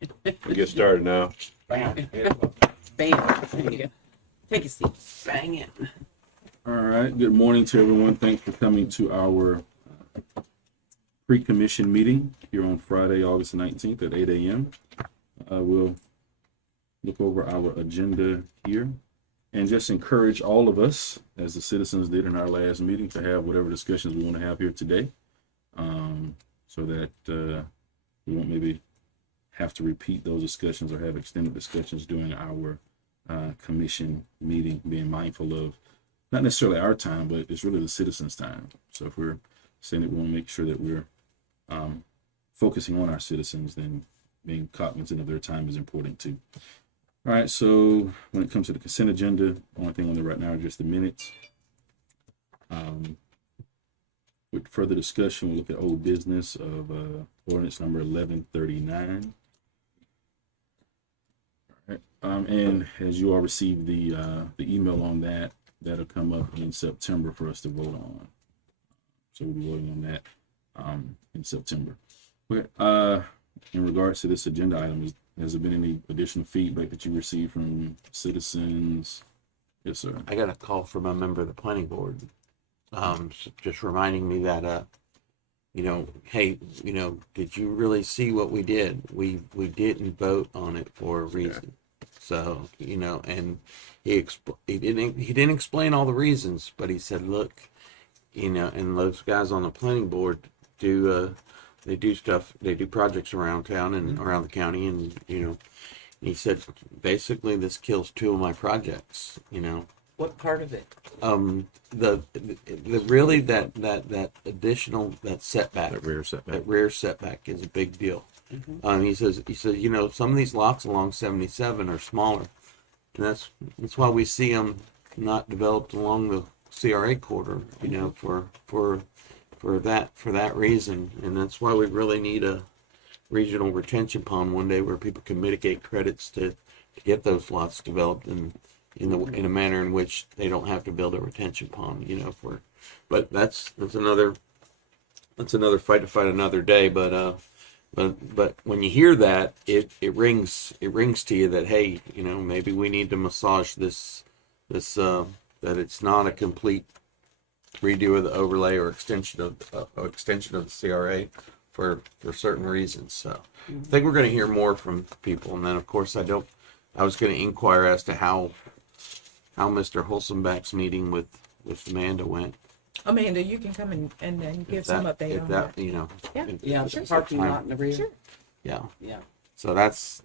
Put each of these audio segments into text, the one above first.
We get started now. Bam. There you go. Take a seat. Bang it. All right. Good morning to everyone. Thanks for coming to our pre-commission meeting here on Friday, August 19th at 8 a.m. We'll look over our agenda here and just encourage all of us, as the citizens did in our last meeting, to have whatever discussions we want to have here today, so that we won't maybe have to repeat those discussions or have extended discussions during our commission meeting, being mindful of not necessarily our time, but it's really the citizens' time. So if we're saying that we want to make sure that we're focusing on our citizens, then being cognizant of their time is important too. All right, so when it comes to the consent agenda, only thing on there right now are just the minutes. With further discussion, we'll look at old business of ordinance number 1139. All right, and as you all received the email on that, that'll come up in September for us to vote on. So we'll be voting on that in September. Okay. In regards to this agenda item, has there been any additional feedback that you received from citizens? Yes, sir. I got a call from a member of the planning board, just reminding me that, hey, did you really see what we did? We didn't vote on it for a reason. Yeah. So, and he didn't explain all the reasons, but he said, look, and those guys on the planning board they do projects around town and around the county, and he said basically this kills two of my projects. What part of it? The really that additional setback, that rear setback is a big deal. Mm-hmm. He says some of these lots along 77 are smaller, and that's why we see them not developed along the CRA corridor. For that reason, and that's why we really need a regional retention pond one day where people can mitigate credits to get those lots developed in a manner in which they don't have to build a retention pond. But that's another fight to fight another day. But when you hear that, it rings to you that, hey, maybe we need to massage this that it's not a complete redo of the overlay or extension of the CRA for certain reasons. So I think we're going to hear more from people, and then of course I was going to inquire as to how Mr. Holzenbach's meeting with Amanda went. Amanda, you can come and then give some update on that. Yeah, the parking lot in the rear. Sure. Yeah. Yeah. So that's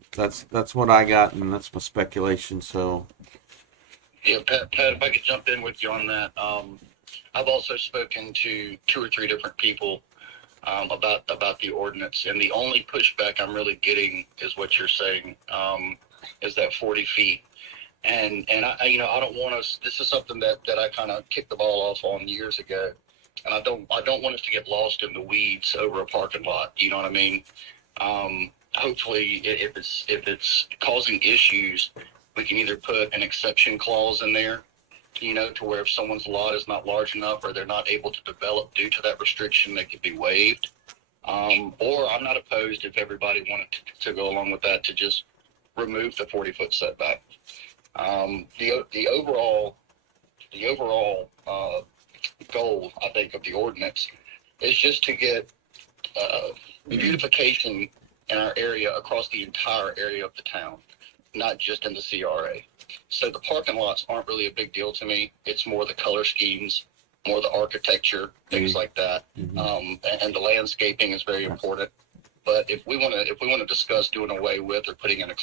what I got, and that's my speculation. So yeah, Pat, if I could jump in with you on that. I've also spoken to 2 or 3 different people about the ordinance, and the only pushback I'm really getting is what you're saying, is that 40 feet. And I don't want us. This is something that I kind of kicked the ball off on years ago, and I don't want us to get lost in the weeds over a parking lot. You know what I mean? Hopefully, if it's causing issues, we can either put an exception clause in there, to where if someone's lot is not large enough or they're not able to develop due to that restriction, they could be waived. Or I'm not opposed, if everybody wanted to go along with that, to just remove the 40-foot setback. The overall goal, I think, of the ordinance is just to get beautification in our area across the entire area of the town, not just in the CRA. So the parking lots aren't really a big deal to me. It's more the color schemes, more the architecture, things like that. Mm-hmm. And the landscaping is very important. But if we want to discuss doing away with or putting in an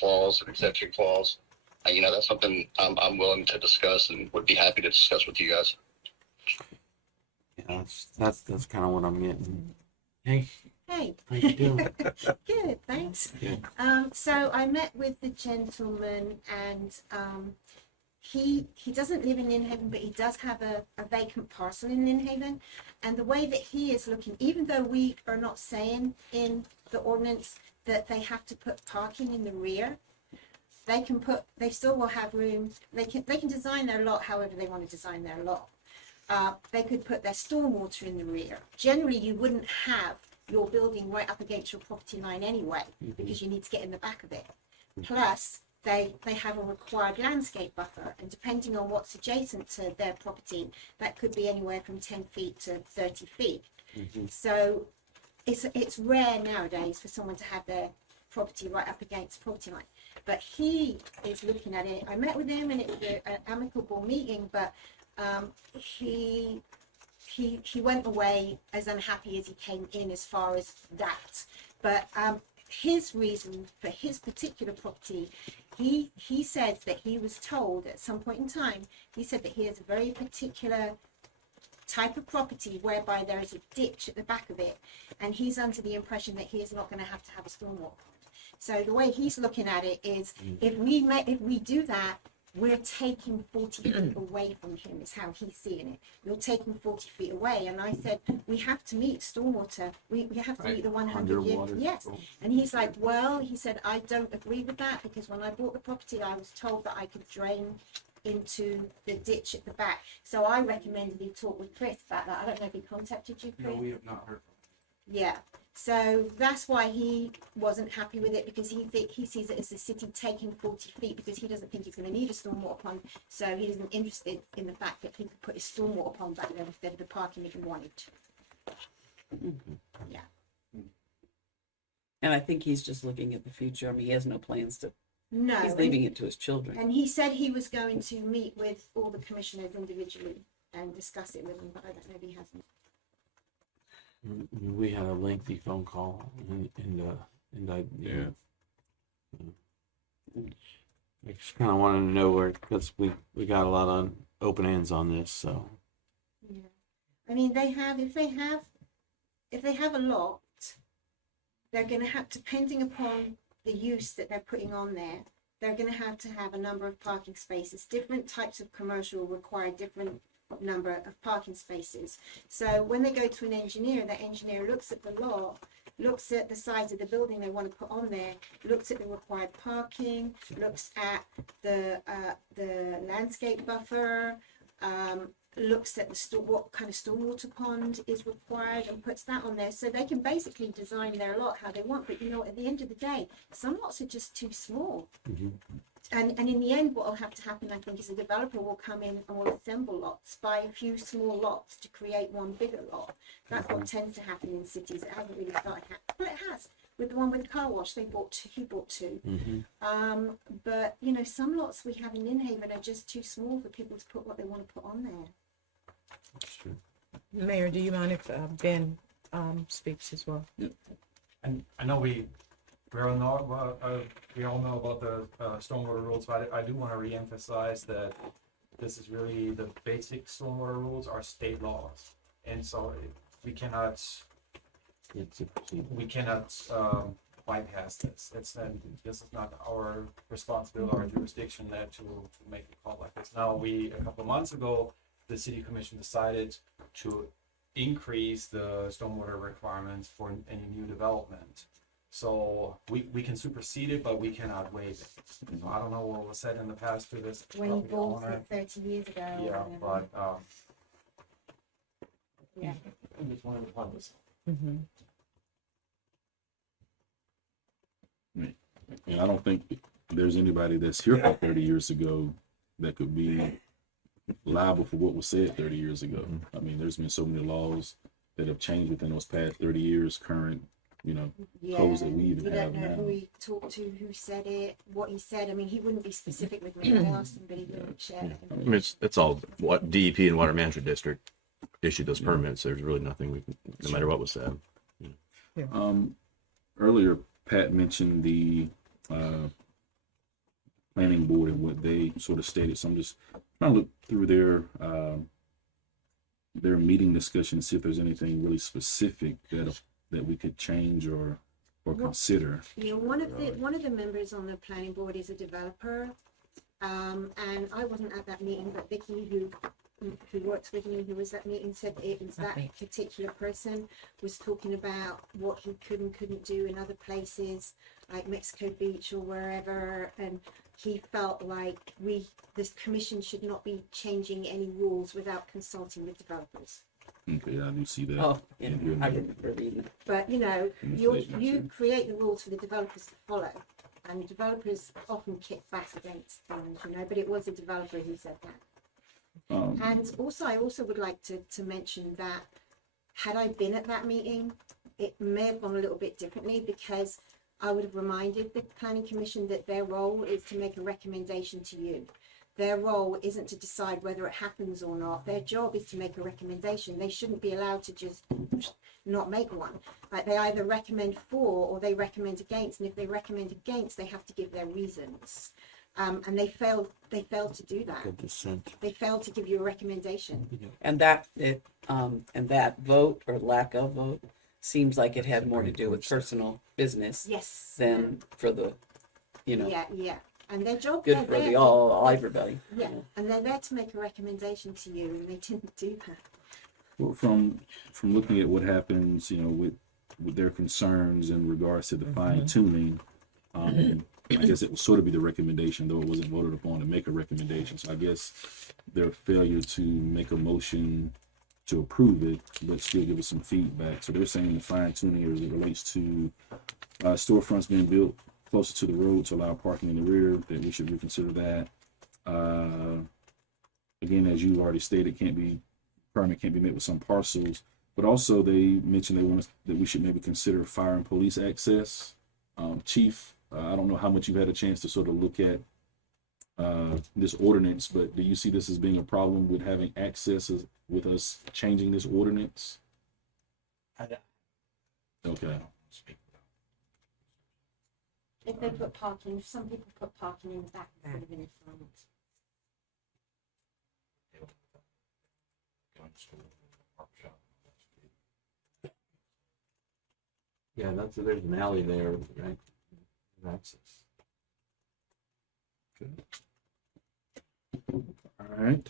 exception clause, that's something I'm willing to discuss and would be happy to discuss with you guys. yeah, that's kind of what I'm getting. Hey, Hey. how you doing? Good, thanks. Good. So I met with the gentleman, and he doesn't live in Inhaven, but he does have a vacant parcel in Inhaven. And the way that he is looking, even though we are not saying in the ordinance that they have to put parking in the rear, they still will have room. They can design their lot however they want to design their lot. They could put their stormwater in the rear. Generally, you wouldn't have your building right up against your property line anyway, because you need to get in the back of it. Plus, they have a required landscape buffer, and depending on what's adjacent to their property, that could be anywhere from 10 feet to 30 feet. So it's rare nowadays for someone to have their property right up against property line. But he is looking at it. I met with him, and it was an amicable meeting, but he went away as unhappy as he came in as far as that. But his reason for his particular property, he said that he was told at some point in time, he said that he has a very particular type of property whereby there is a ditch at the back of it, and he's under the impression that he is not going to have a stormwater pond. So the way he's looking at it is, if we do that, we're taking 40 feet away from him, is how he's seeing it. You're taking 40 feet away. And I said, we have to meet stormwater. We have to meet the 100 year. Yes. And he's like, well, he said, I don't agree with that, because when I bought the property, I was told that I could drain into the ditch at the back. So I recommended he talk with Chris about that. I don't know if he contacted you, Chris. No, we have not heard from him. Yeah. So that's why he wasn't happy with it, because he sees it as the city taking 40 feet, because he doesn't think he's going to need a stormwater pond. So he isn't interested in the fact that he could put his stormwater pond back there instead of the parking if he wanted to. Yeah. And I think he's just looking at the future. I mean, he has no plans to, No. he's leaving it to his children. And he said he was going to meet with all the commissioners individually and discuss it with them, but I don't know if he hasn't. We had a lengthy phone call, and I I just kind of wanted to know where, because we got a lot on open ends on this, so. Yeah. I mean, if they have a lot, they're going to have, depending upon the use that they're putting on there, they're going to have a number of parking spaces. Different types of commercial require different number of parking spaces. So when they go to an engineer, that engineer looks at the lot, looks at the size of the building they want to put on there, looks at the required parking, looks at the landscape buffer, looks at what kind of stormwater pond is required, and puts that on there. So they can basically design their lot how they want. But you know, at the end of the day, some lots are just too small. And in the end, what will have to happen, I think, is a developer will come in and will assemble lots, buy a few small lots to create one bigger lot. That's what tends to happen in cities. It hasn't really started happening, but it has. With the one with the car wash, he bought two. But you know, some lots we have in Inhaven are just too small for people to put what they want to put on there. That's true. Mayor, do you mind if Ben speaks as well? And I know we all know about the stormwater rules, but I do want to reemphasize that this is really the basic stormwater rules are state laws, and so we cannot bypass this. This is not our responsibility or jurisdiction there to make a call like this. Now, a couple of months ago, the city commission decided to increase the stormwater requirements for any new development. So we can supersede it, but we cannot waive it. So I don't know what was said in the past to this. When you property bought owner. it 30 years ago. or Yeah, whatever. but Yeah. I just wanted to point this. And I don't think there's anybody that's here from 30 years ago that could be liable for what was said 30 years ago. I mean, there's been so many laws that have changed within those past 30 years, current, codes that we even you have don't know now. who he talked to, who said it, what he said. I mean, he wouldn't be specific with me. I asked him, but he wouldn't share that I mean, it's all what DEP and Water Management District issued those permits. There's really nothing we can, no matter what was said. Earlier, Pat mentioned the planning board and what they sort of stated. So I'm just trying to look through their meeting discussion and see if there's anything really specific that we could change or consider. Yeah, one of the members on the planning board is a developer, and I wasn't at that meeting, but Vicky, who works with me, who was at meeting, said it was that particular person was talking about what he could and couldn't do in other places, like Mexico Beach or wherever, and he felt like this commission should not be changing any rules without consulting with developers. Okay, I do see that. Oh, yeah, I remember reading it. But you know, In the you statement, you too. create the rules for the developers to follow, and developers often kick back against things, you know. But it was a developer who said that. And also, I also would like to mention that had I been at that meeting, it may have gone a little bit differently, because I would have reminded the planning commission that their role is to make a recommendation to you. Their role isn't to decide whether it happens or not. Their job is to make a recommendation. They shouldn't be allowed to just not make one. Like, they either recommend for or they recommend against. And if they recommend against, they have to give their reasons. And they failed to do that. Good dissent. They failed to give you a recommendation. And that vote or lack of vote seems like it had more to do with personal business Yes. than for the, Yeah. And their job, good they're for there the to- all everybody. Yeah, and they're there to make a recommendation to you, and they didn't do that. Well, from looking at what happens, with their concerns in regards to the fine tuning, I guess it will sort of be the recommendation, though it wasn't voted upon to make a recommendation. So I guess their failure to make a motion to approve it, but still give us some feedback. So they're saying the fine tuning as it relates to storefronts being built closer to the road to allow parking in the rear, that we should reconsider that. Again, as you already stated, permit can't be met with some parcels, but also they mentioned they want us, that we should maybe consider fire and police access. Chief, I don't know how much you've had a chance to sort of look at this ordinance, but do you see this as being a problem with having access with us changing this ordinance? Okay. If they put parking, if some people put parking in the back instead of in the front. Yeah, there's an alley there, right? Access. All right.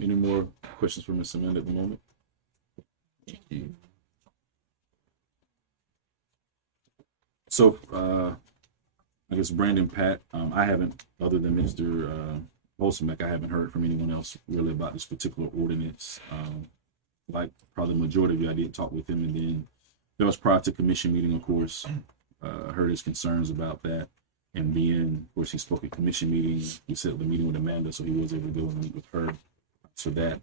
Any more questions for Ms. Amanda at the moment? So, I guess Brandon, Pat, I haven't, other than Mr. Bolsomek, I haven't heard from anyone else really about this particular ordinance. Like probably the majority of you, I did talk with him, and then that was prior to commission meeting, of course. Heard his concerns about that. And then, of course, he spoke at commission meeting. He set the meeting with Amanda, so he was able to go and meet with her. So that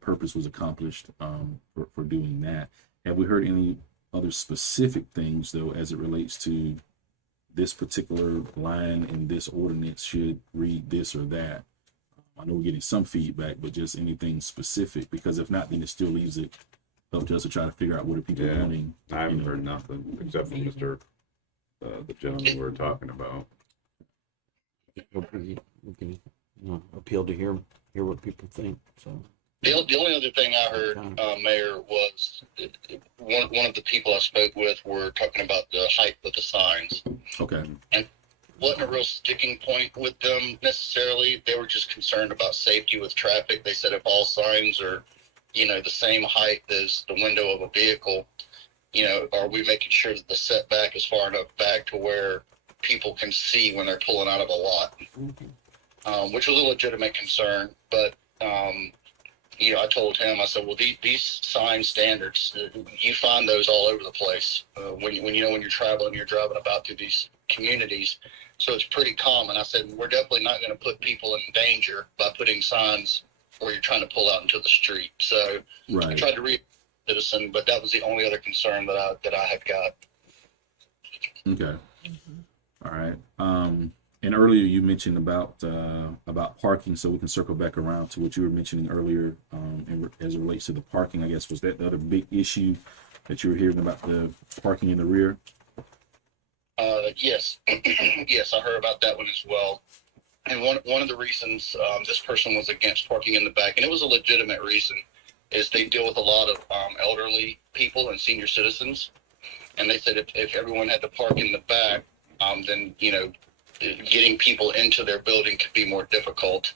purpose was accomplished for doing that. Have we heard any other specific things, though, as it relates to this particular line in this ordinance should read this or that? I know we're getting some feedback, but just anything specific, because if not, then it still leaves it up to us to try to figure out what are people wanting. I haven't heard nothing except from the gentleman we were talking about. We can appeal to hear what people think. So The only other thing I heard, Mayor, was one of the people I spoke with were talking about the height of the signs. Okay. Wasn't a real sticking point with them necessarily. They were just concerned about safety with traffic. They said if all signs are, the same height as the window of a vehicle, are we making sure that the setback is far enough back to where people can see when they're pulling out of a lot, which was a legitimate concern. But, I told him, I said, well, these sign standards, you find those all over the place. When you're traveling, you're driving about through these communities. So it's pretty common. I said, we're definitely not going to put people in danger by putting signs where you're trying to pull out into the street. So I tried to read citizen, but that was the only other concern that I had got. Okay. All right. And earlier you mentioned about parking, so we can circle back around to what you were mentioning earlier, as it relates to the parking. I guess was that the other big issue that you were hearing about, the parking in the rear? Yes, yes, I heard about that one as well. And one of the reasons this person was against parking in the back, and it was a legitimate reason, is they deal with a lot of elderly people and senior citizens, and they said if everyone had to park in the back, then getting people into their building could be more difficult.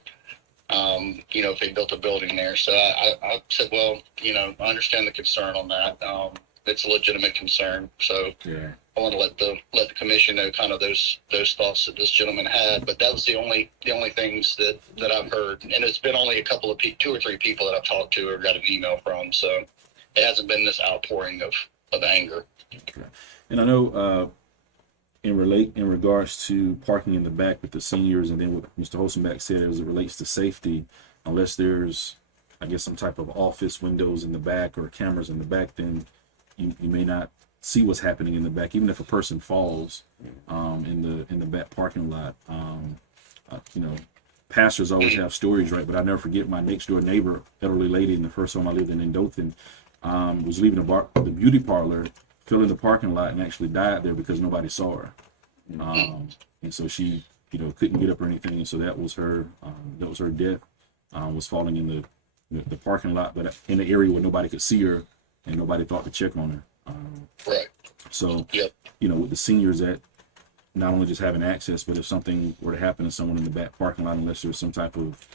If they built a building there. So I said, well, I understand the concern on that. it's a legitimate concern. So Yeah. I want to let the commission know kind of those thoughts that this gentleman had. But that was the only things that I've heard, and it's been only a couple of 2 or 3 people that I've talked to or got an email from. So it hasn't been this outpouring of anger. Okay. And I know in regards to parking in the back with the seniors, and then what Mr. Holzenbeck said as it relates to safety, unless there's, I guess, some type of office windows in the back or cameras in the back, then you may not see what's happening in the back, even if a person falls in the back parking lot. You know, pastors always have stories, right? But I never forget my next door neighbor, elderly lady, in the first home I lived in Dothan, was leaving the beauty parlor, fell in the parking lot, and actually died there because nobody saw her. And so she, you know, couldn't get up or anything, and so that was her death. Was falling in the parking lot, but in the area where nobody could see her and nobody thought to check on her. Right. So, Yep. you know, with the seniors that not only just having access, but if something were to happen to someone in the back parking lot, unless there's some type of,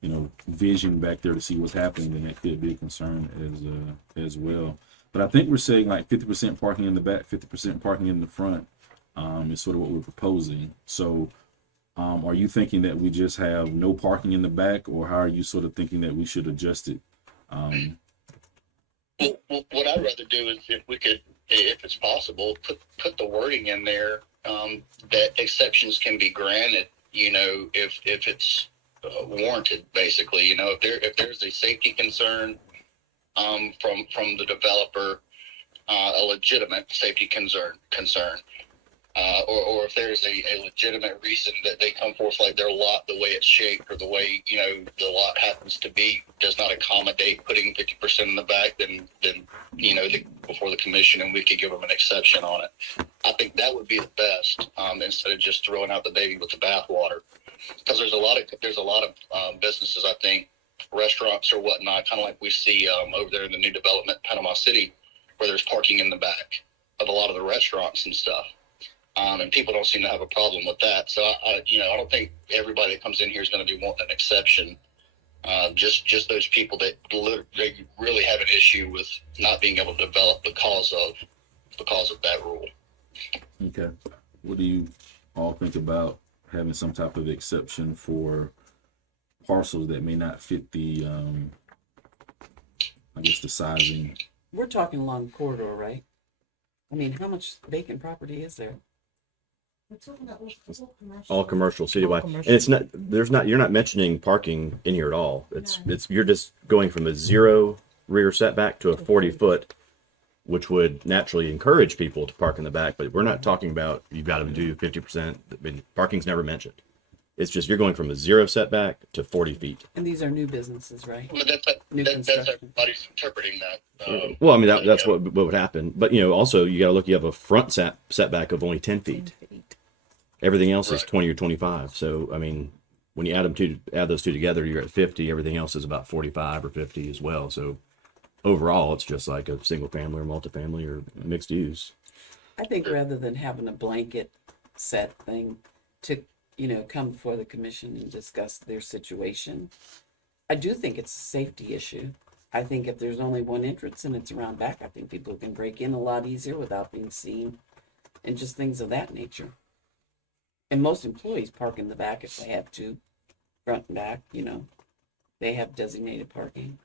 you know, vision back there to see what's happening, then that could be a concern as well. But I think we're saying like 50% parking in the back, 50% parking in the front is sort of what we're proposing. So are you thinking that we just have no parking in the back, or how are you sort of thinking that we should adjust it? Well, what I'd rather do is if we could, if it's possible, put the wording in there that exceptions can be granted. You know, if it's warranted, basically. You know, if there's a safety concern from the developer, a legitimate safety concern. Or if there's a legitimate reason that they come forth, like their lot, the way it's shaped, or the way, you know, the lot happens to be, does not accommodate putting 50% in the back, then you know, before the commission, and we could give them an exception on it. I think that would be the best, instead of just throwing out the baby with the bathwater. Because there's a lot of businesses, I think, restaurants or whatnot, kind of like we see over there in the new development, Panama City, where there's parking in the back of a lot of the restaurants and stuff. And people don't seem to have a problem with that. So, I don't think everybody that comes in here is going to be wanting an exception. Just those people that they really have an issue with not being able to develop because of that rule. Okay. What do you all think about having some type of exception for parcels that may not fit the, I guess, the sizing? We're talking along the corridor, right? I mean, how much vacant property is there? We're talking about All commercial citywide, commercial. and you're not mentioning parking in here at all. You're just going from a 0 rear setback to a 40-foot, which would naturally encourage people to park in the back. But we're not talking about you've got to do 50%. I mean, parking's never mentioned. It's just you're going from a 0 setback to 40 feet. And these are new businesses, right? But New that's construction. everybody's interpreting that. Well, I mean that's what would happen. But you know, also you got to look. You have a front setback of only 10 feet. Everything else is 20 or 25. So I mean, when you add those two together, you're at 50. Everything else is about 45 or 50 as well. So overall, it's just like a single family or multifamily or mixed use. I think rather than having a blanket set thing to, you know, come before the commission and discuss their situation, I do think it's a safety issue. I think if there's only one entrance and it's around back, I think people can break in a lot easier without being seen and just things of that nature. And most employees park in the back if they have to, front and back, you know, they have designated parking.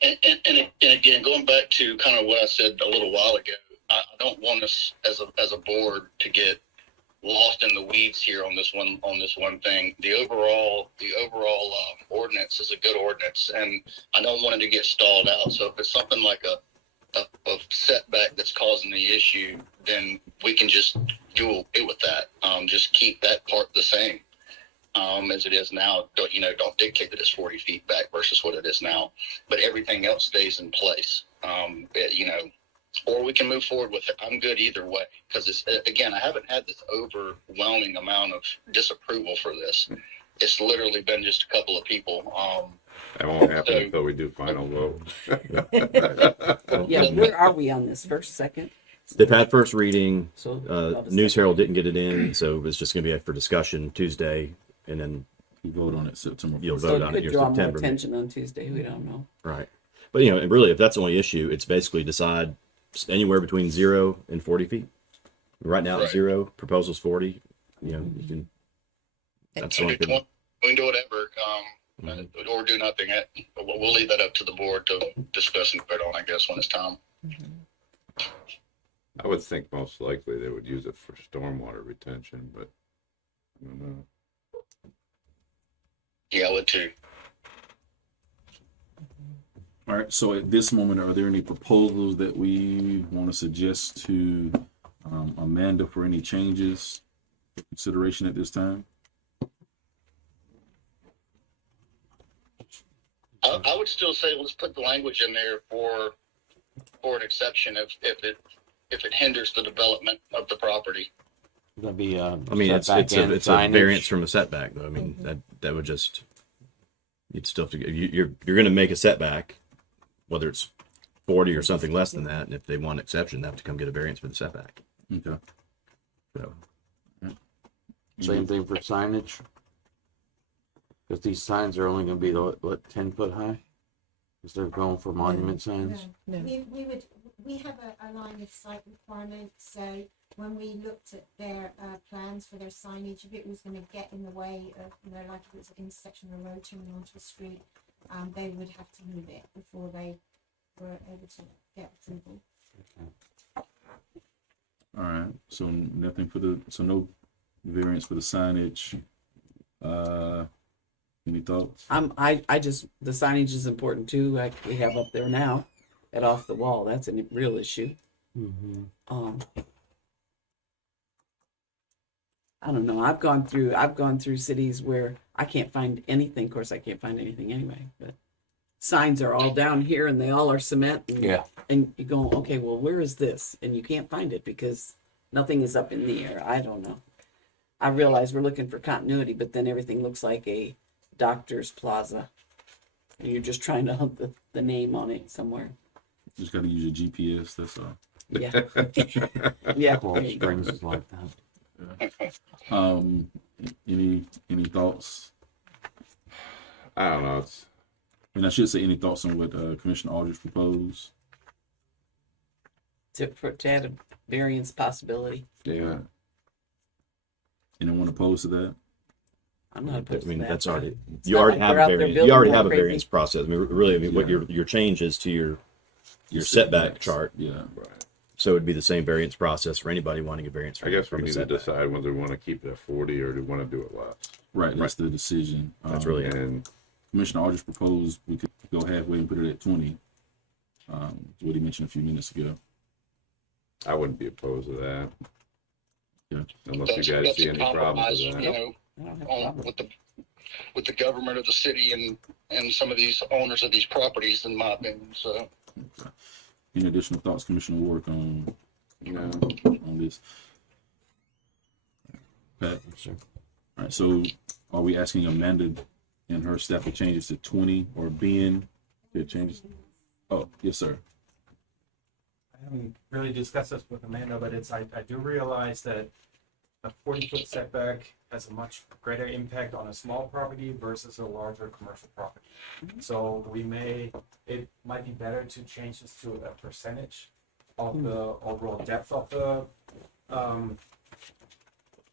And again, going back to kind of what I said a little while ago, I don't want us as a board to get lost in the weeds here on this one thing. The overall ordinance is a good ordinance, and I don't want it to get stalled out. So if it's something like a setback that's causing the issue, then we can just do away with that. Just keep that part the same as it is now. Don't dictate that it's 40 feet back versus what it is now, but everything else stays in place. Or we can move forward with it. I'm good either way, because it's, again, I haven't had this overwhelming amount of disapproval for this. It's literally been just a couple of people. That won't happen until we do final vote. Yeah, where are we on this? First, second? They've had first reading. So News Herald didn't get it in, so it's just going to be for discussion Tuesday, and then You vote on it September 1st. you'll So vote it on it could your draw more September. attention on Tuesday. We don't know. Right. But, you know, and really, if that's the only issue, it's basically decide anywhere between 0 and 40 feet. Right now, it's Right. 0. Proposal's 40. You know, you can. That's the We only can do thing. we can do whatever, or do nothing. We'll leave that up to the board to discuss and vote on, I guess, when it's time. I would think most likely they would use it for stormwater retention, but I don't know. Yeah, I would too. All right, so at this moment, are there any proposals that we want to suggest to Amanda for any changes for consideration at this time? I would still say let's put the language in there for an exception if it hinders the development of the property. That'd be I mean, it's setback and a signage. variance from a setback, though. I mean, that would just you'd still have to, you're going to make a setback, whether it's 40 or something less than that, and if they want an exception, they have to come get a variance for the setback. Okay. So Same thing for signage. Because these signs are only going to be, what, 10 foot high? Because they're going for monument signs. No. We have a line of sight requirement, so when we looked at their plans for their signage, if it was going to get in the way of, like if it was an intersection of a road turning onto a street, they would have to move it before they were able to get approval. All right, so nothing so no variance for the signage. Any thoughts? I just, the signage is important too, like we have up there now at Off the Wall. That's a real issue. I don't know. I've gone through cities where I can't find anything. Of course, I can't find anything anyway, but signs are all down here and they all are cement. And, Yeah. and you go, okay, well, where is this? And you can't find it because nothing is up in the air. I don't know. I realize we're looking for continuity, but then everything looks like a doctor's plaza. And you're just trying to hunt the name on it somewhere. Just got to use your GPS. That's all. Yeah. Yeah. Cold Springs is like that. Any thoughts? I don't know. And I should say any thoughts on what Commissioner Aldridge proposed. To add a variance possibility. Yeah. Anyone opposed to that? I'm not I opposed mean, to that. that's already It's you not already like have they're a out there variance. building You already like have a crazy. variance process. I mean, really, I mean, what Yeah. your change is to your setback chart. Yeah. Right. So it'd be the same variance process for anybody wanting a variance. I guess we from a need to setback. decide whether we want to keep it at 40 or do we want to do it less. Right. That's the decision. That's really it. And Commissioner Aldridge proposed we could go halfway and put it at 20. What he mentioned a few minutes ago. I wouldn't be opposed to that. Yeah. Unless you guys see any problems with that. You know, I don't have a problem. with the government of the city and some of these owners of these properties, in my opinion. So Any additional thoughts, Commissioner Warwick, on this? Pat? Sure. All right, so are we asking Amanda and her staff to change this to 20 or Ben to change? Oh, yes, sir. I haven't really discussed this with Amanda, but I do realize that a 40-foot setback has a much greater impact on a small property versus a larger commercial property. So it might be better to change this to a percentage of the overall depth of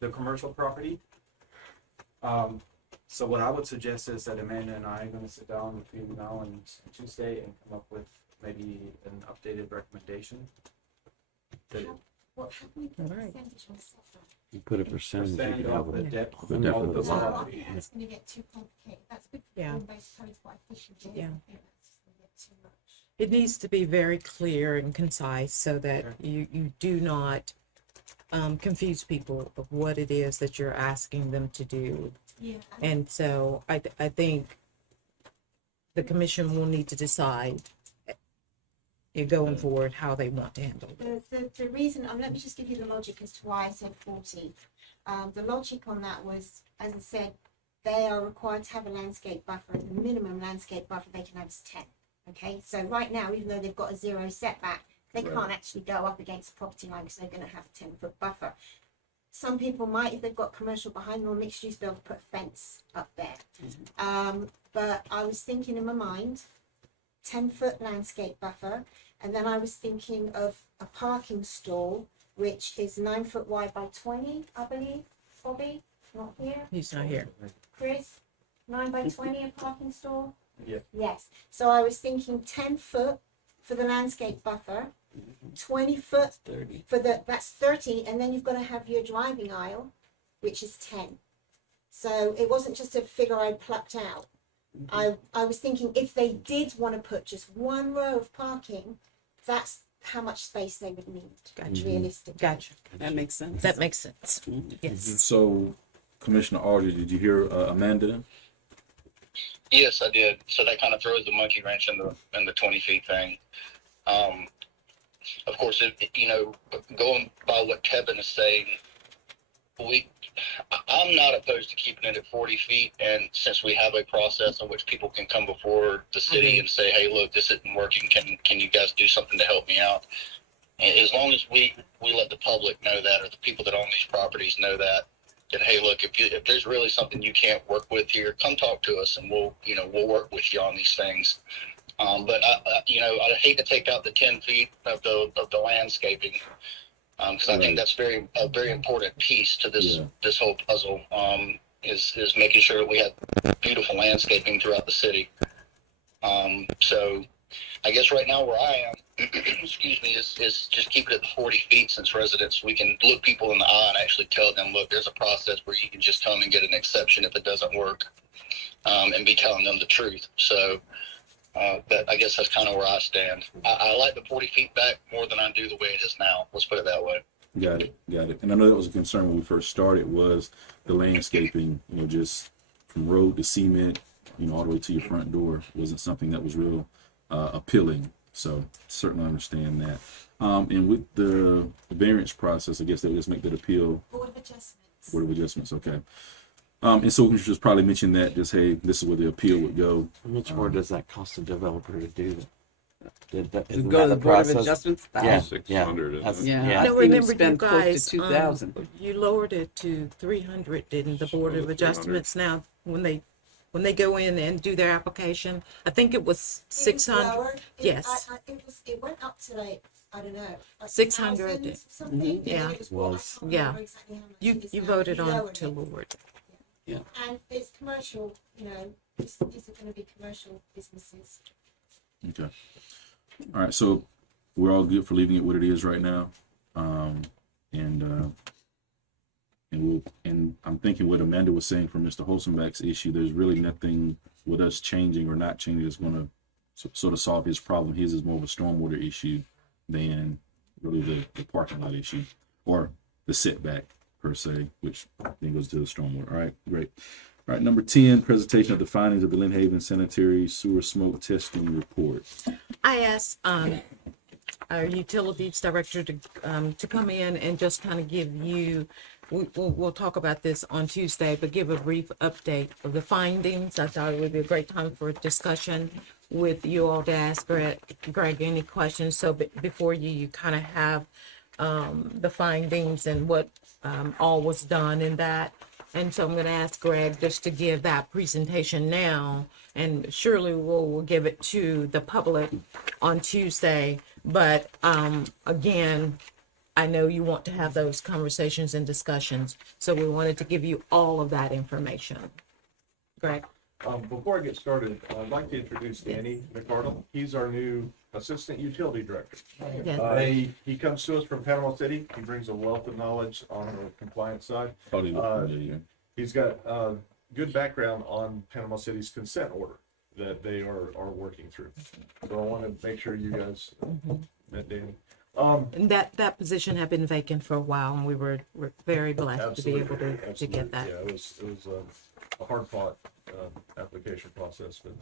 the commercial property. So what I would suggest is that Amanda and I are going to sit down between now and Tuesday and come up with maybe an updated recommendation. What happened with the Right. percentage on setback? You put a percentage. Percent you could of have the it. depth The of depth the of the No, I property. think that's going to get too complicated. That's good. Yeah. Home-based code's quite efficient. Yeah. I think that's going to get too much. It needs to be very clear and concise so that you do not confuse people of what it is that you're asking them to do. Yeah. And so I think the commission will need to decide going forward how they want to handle it. The reason, let me just give you the logic as to why I said 40. The logic on that was, as I said, they are required to have a landscape buffer. The minimum landscape buffer they can have is 10. Okay, so right now, even though they've got a 0 setback, they can't actually go up against the property line because they're going to have a 10-foot buffer. Some people might, if they've got commercial behind them or mixed use, be able to put a fence up there. But I was thinking in my mind, 10-foot landscape buffer. And then I was thinking of a parking stall, which is 9 foot wide by 20, I believe. Bobby, not here. He's not here. Chris, 9 by 20, a parking stall? Yeah. Yes. So I was thinking 10 foot for the landscape buffer, 20 foot 30. for that's 30, and then you've got to have your driving aisle, which is 10. So it wasn't just a figure I plucked out. I was thinking if they did want to put just one row of parking, that's how much space they would need, Gotcha. realistically. Gotcha. That makes sense. That makes sense. Yes. So, Commissioner Aldridge, did you hear Amanda? Yes, I did. So that kind of throws the monkey wrench in the 20 feet thing. Of course, going by what Kevin is saying, I'm not opposed to keeping it at 40 feet. And since we have a process in which people can come before the city and say, hey, look, this isn't working. Can you guys do something to help me out? And as long as we let the public know that, or the people that own these properties know that, hey, look, if there's really something you can't work with here, come talk to us and we'll work with you on these things. But I hate to take out the 10 feet of the landscaping, because I think that's a very important piece to this whole puzzle, is making sure that we have beautiful landscaping throughout the city. So I guess right now where I am, excuse me, is just keep it at the 40 feet, since residents, we can look people in the eye and actually tell them, look, there's a process where you can just come and get an exception if it doesn't work, and be telling them the truth. So, but I guess that's kind of where I stand. I like the 40 feet back more than I do the way it is now. Let's put it that way. Got it. And I know that was a concern when we first started, was the landscaping, just from road to cement, all the way to your front door, wasn't something that was real appealing. So certainly understand that. And with the variance process, I guess they would just make that appeal. Board of Adjustments. Board of Adjustments, okay. And so we should just probably mention that, just, hey, this is where the appeal would go. How much more does that cost the developer to do that? To go to the Board of Adjustments? Yeah, 600, isn't it? Yeah. Yeah. I No, think remember we spent you close to guys, 2,000. you lowered it to 300, didn't the Board So of the 300. Adjustments now, when they go in and do their application? I think it was It was 600. lower. Yes. It went up to like, I don't know, like 600. 1,000 something. Yeah. And it was more, I can't Yeah. remember exactly how much You it is you now. voted We on lowered to it. lower it. And it's commercial, these are going to be commercial businesses. Okay. All right. So we're all good for leaving it what it is right now. And I'm thinking what Amanda was saying for Mr. Holzenbeck's issue, there's really nothing with us changing or not changing that's going to sort of solve his problem. His is more of a stormwater issue than really the parking lot issue or the setback per se, which then goes to the stormwater. All right, great. All right, number 10, presentation of the findings of the Lynn Haven Sanitary Sewer Smoke Testing Report. I asked our utilities director to come in and just kind of give you, we'll talk about this on Tuesday, but give a brief update of the findings. I thought it would be a great time for a discussion with you all to ask Greg any questions. So before you kind of have the findings and what all was done in that. And so I'm going to ask Greg just to give that presentation now, and surely we'll give it to the public on Tuesday. But again, I know you want to have those conversations and discussions, so we wanted to give you all of that information. Greg? Before I get started, I'd like to introduce Danny McArdle. He's our new Assistant Utility Director. Yes. He comes to us from Panama City. He brings a wealth of knowledge on the compliance side. Probably look familiar. He's got a good background on Panama City's consent order that they are working through. So I want to make sure you guys met Danny. And that position had been vacant for a while, and we're very blessed to be able to Absolutely. get that. Yeah, it was a hard fought application process, but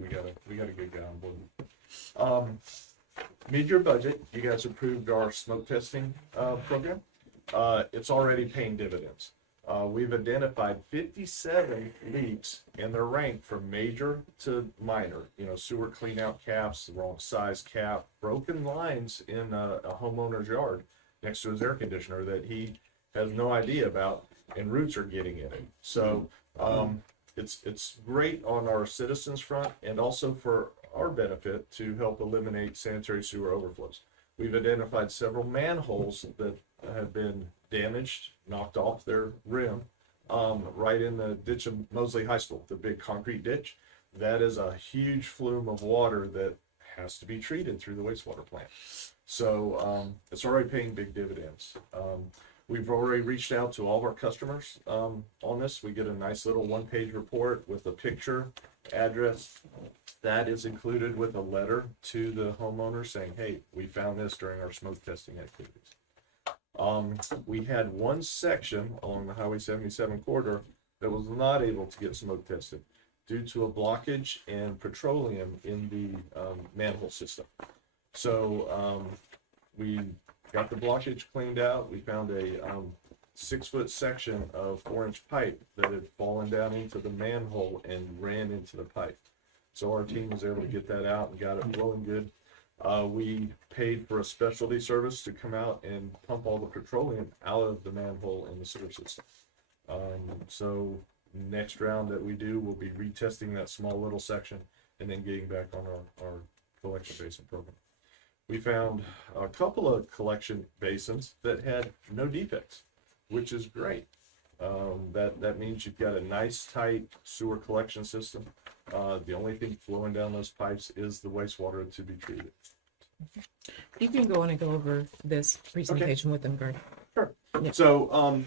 we got a good guy on board. Mid-year budget, you guys approved our smoke testing program. It's already paying dividends. We've identified 57 leaks, and they're ranked from major to minor. Sewer cleanout caps, the wrong size cap, broken lines in a homeowner's yard next to his air conditioner that he has no idea about, and roots are getting in it. So it's great on our citizens front, and also for our benefit to help eliminate sanitary sewer overflows. We've identified several manholes that have been damaged, knocked off their rim, right in the ditch of Mosley High School, the big concrete ditch. That is a huge flume of water that has to be treated through the wastewater plant. So it's already paying big dividends. We've already reached out to all of our customers on this. We get a nice little one-page report with a picture, address. That is included with a letter to the homeowner saying, hey, we found this during our smoke testing activities. We had one section along the Highway 77 corridor that was not able to get smoke tested due to a blockage and petroleum in the manhole system. So we got the blockage cleaned out. We found a 6-foot section of 4-inch pipe that had fallen down into the manhole and ran into the pipe. So our team was able to get that out and got it flowing good. We paid for a specialty service to come out and pump all the petroleum out of the manhole in the sewer system. So next round that we do, we'll be retesting that small little section and then getting back on our collection basin program. We found a couple of collection basins that had no defects, which is great. That means you've got a nice tight sewer collection system. The only thing flowing down those pipes is the wastewater to be treated. You can go on and go over this presentation with them, Greg. Sure. Yeah. So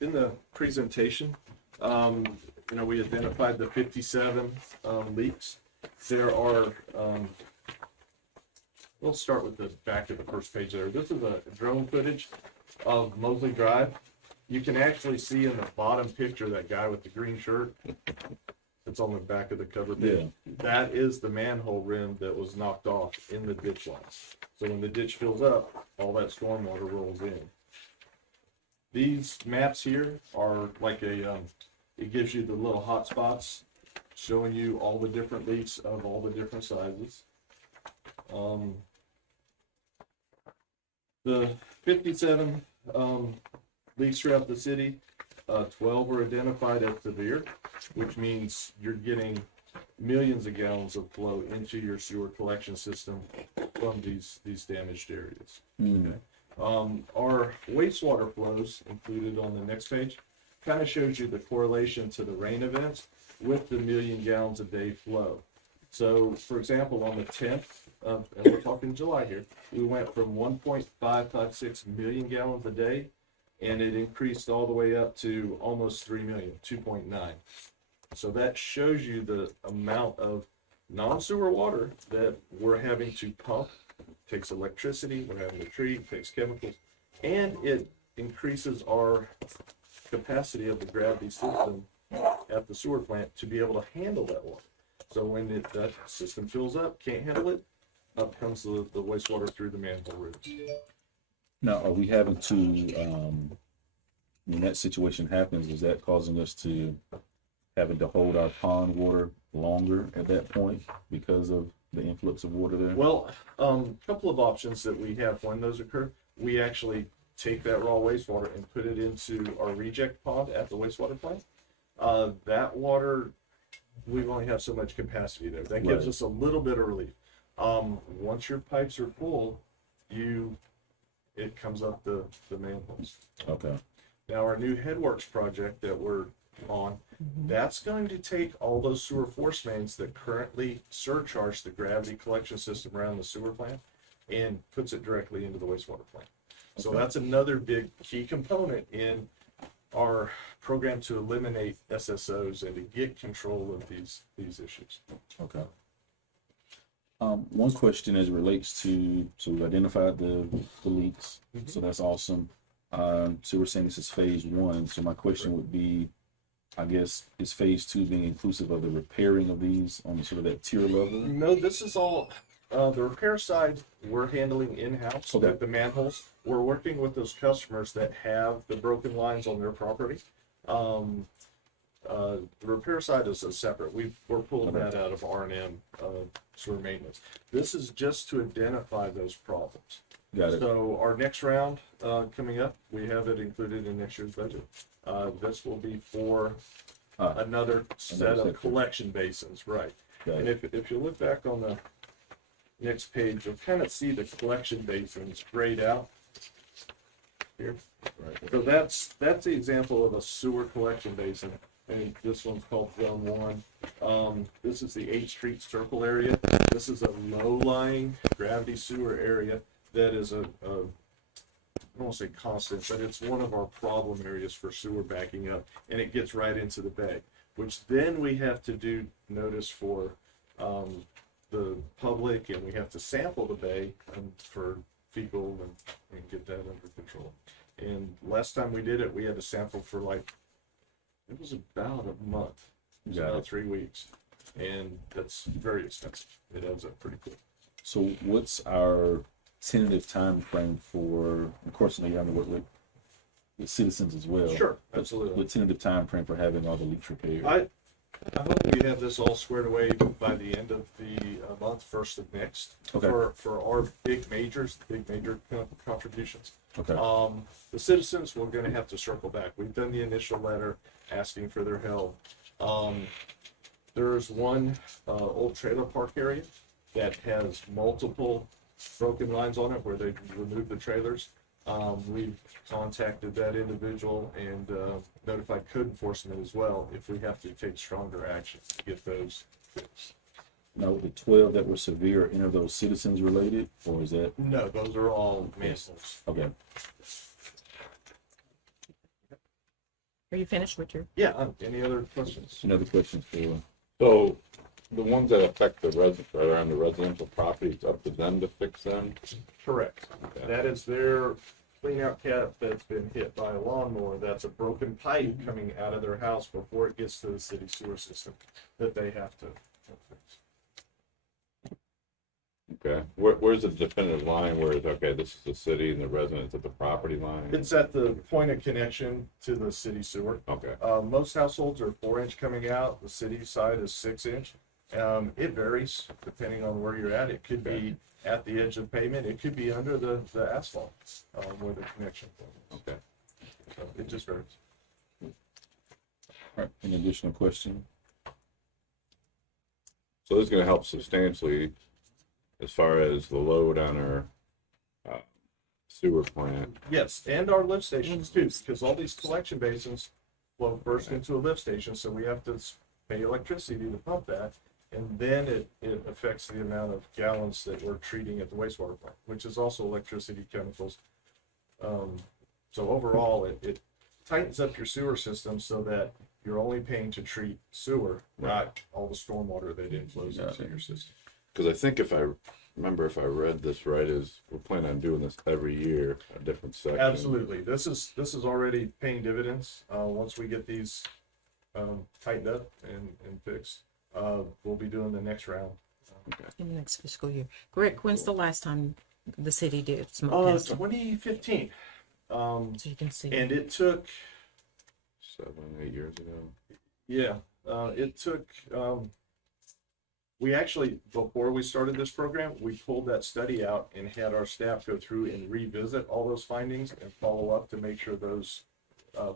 in the presentation, we identified the 57 leaks. There are, we'll start with the back of the first page there. This is a drone footage of Mosley Drive. You can actually see in the bottom picture that guy with the green shirt. It's on the back of the cover page. Yeah. That is the manhole rim that was knocked off in the ditch lines. So when the ditch fills up, all that stormwater rolls in. These maps here are like it gives you the little hot spots showing you all the different leaks of all the different sizes. The 57 leaks throughout the city, 12 were identified as severe, which means you're getting millions of gallons of flow into your sewer collection system from these damaged areas. Okay. Our wastewater flows included on the next page kind of shows you the correlation to the rain events with the million gallons a day flow. So, for example, on the 10th, and we're talking July here, we went from 1.556 million gallons a day, and it increased all the way up to almost 3 million, 2.9. So that shows you the amount of non-sewer water that we're having to pump. It takes electricity, we're having to treat, takes chemicals, and it increases our capacity of the gravity system at the sewer plant to be able to handle that water. So when that system fills up, can't handle it, up comes the wastewater through the manhole roots. Now, are we having to, when that situation happens, is that causing us to having to hold our pond water longer at that point because of the influx of water there? Well, a couple of options that we have when those occur. We actually take that raw wastewater and put it into our reject pond at the wastewater plant. That water, we only have so much capacity there. That gives us a little bit of relief. Once your pipes are full, it comes up the manholes. Okay. Now our new headworks project that we're on, that's going to take all those sewer force mains that currently surcharge the gravity collection system around the sewer plant and puts it directly into the wastewater plant. So that's another big key component in our program to eliminate SSOs and to get control of these issues. Okay. One question as it relates to, so we've identified the leaks, so that's awesome. So we're saying this is phase 1. So my question would be, I guess, is phase 2 being inclusive of the repairing of these on sort of that tier level? No, this is all, the repair side we're handling in-house with the manholes. We're working with those customers that have the broken lines on their property. The repair side is a separate. We're pulling that out of R&M sewer maintenance. This is just to identify those problems. Got it. So our next round coming up, we have it included in next year's budget. This will be for another set of collection basins, right? And if you look back on the next page, you'll kind of see the collection basins grayed out here. So that's the example of a sewer collection basin, and this one's called Zone 1. This is the 8th Street Circle area. This is a low-lying gravity sewer area that is I don't want to say constant, but it's one of our problem areas for sewer backing up, and it gets right into the bay, which then we have to do notice for the public, and we have to sample the bay for fecal and get that under control. And last time we did it, we had to sample for it was about a month. It was about 3 weeks. And that's very expensive. It adds up pretty quick. So what's our tentative time frame for, of course, you have to work with citizens as well. Sure, absolutely. The tentative time frame for having all the leaks repaired. I hope we have this all squared away by the end of the month, first of next, Okay. for our big major contributions. Okay. The citizens, we're going to have to circle back. We've done the initial letter asking for their help. There's one old trailer park area that has multiple broken lines on it where they removed the trailers. We've contacted that individual and notified code enforcement as well if we have to take stronger action to get those fixed. Now, the 12 that were severe, any of those citizens related, or is that? No, those are all manholes. Okay. Are you finished with your? Yeah, any other questions? Any other questions for? So the ones that affect the are on the residential property, it's up to them to fix them? Correct. That is their clean out cap that's been hit by a lawnmower. That's a broken pipe coming out of their house before it gets to the city sewer system that they have to fix. Okay, where's the definitive line where it's, okay, this is the city and the residents at the property line? It's at the point of connection to the city sewer. Okay, Most households are 4-inch coming out. The city side is 6-inch. It varies depending on where you're at. It could be at the edge of pavement. It could be under the asphalt where the connection point is. okay. So it just varies. All right. Any additional question? So this is gonna help substantially as far as the load on our sewer plant. Yes, and our lift stations too, because all these collection basins flow first into a lift station, so we have to pay electricity to pump that. And then it affects the amount of gallons that we're treating at the wastewater plant, which is also electricity, chemicals. So overall, it tightens up your sewer system so that you're only paying to treat sewer, not all the stormwater that inflows into your system. Because I think if I read this right, is we're planning on doing this every year, a different section. Absolutely. This is already paying dividends. Once we get these tightened up and fixed, we'll be doing the next round. In the next fiscal year. Greg, when's the last time the city did smoke testing? 2015. So you can see. And it took, 7-8 years ago. yeah, it took, we actually, before we started this program, we pulled that study out and had our staff go through and revisit all those findings and follow up to make sure those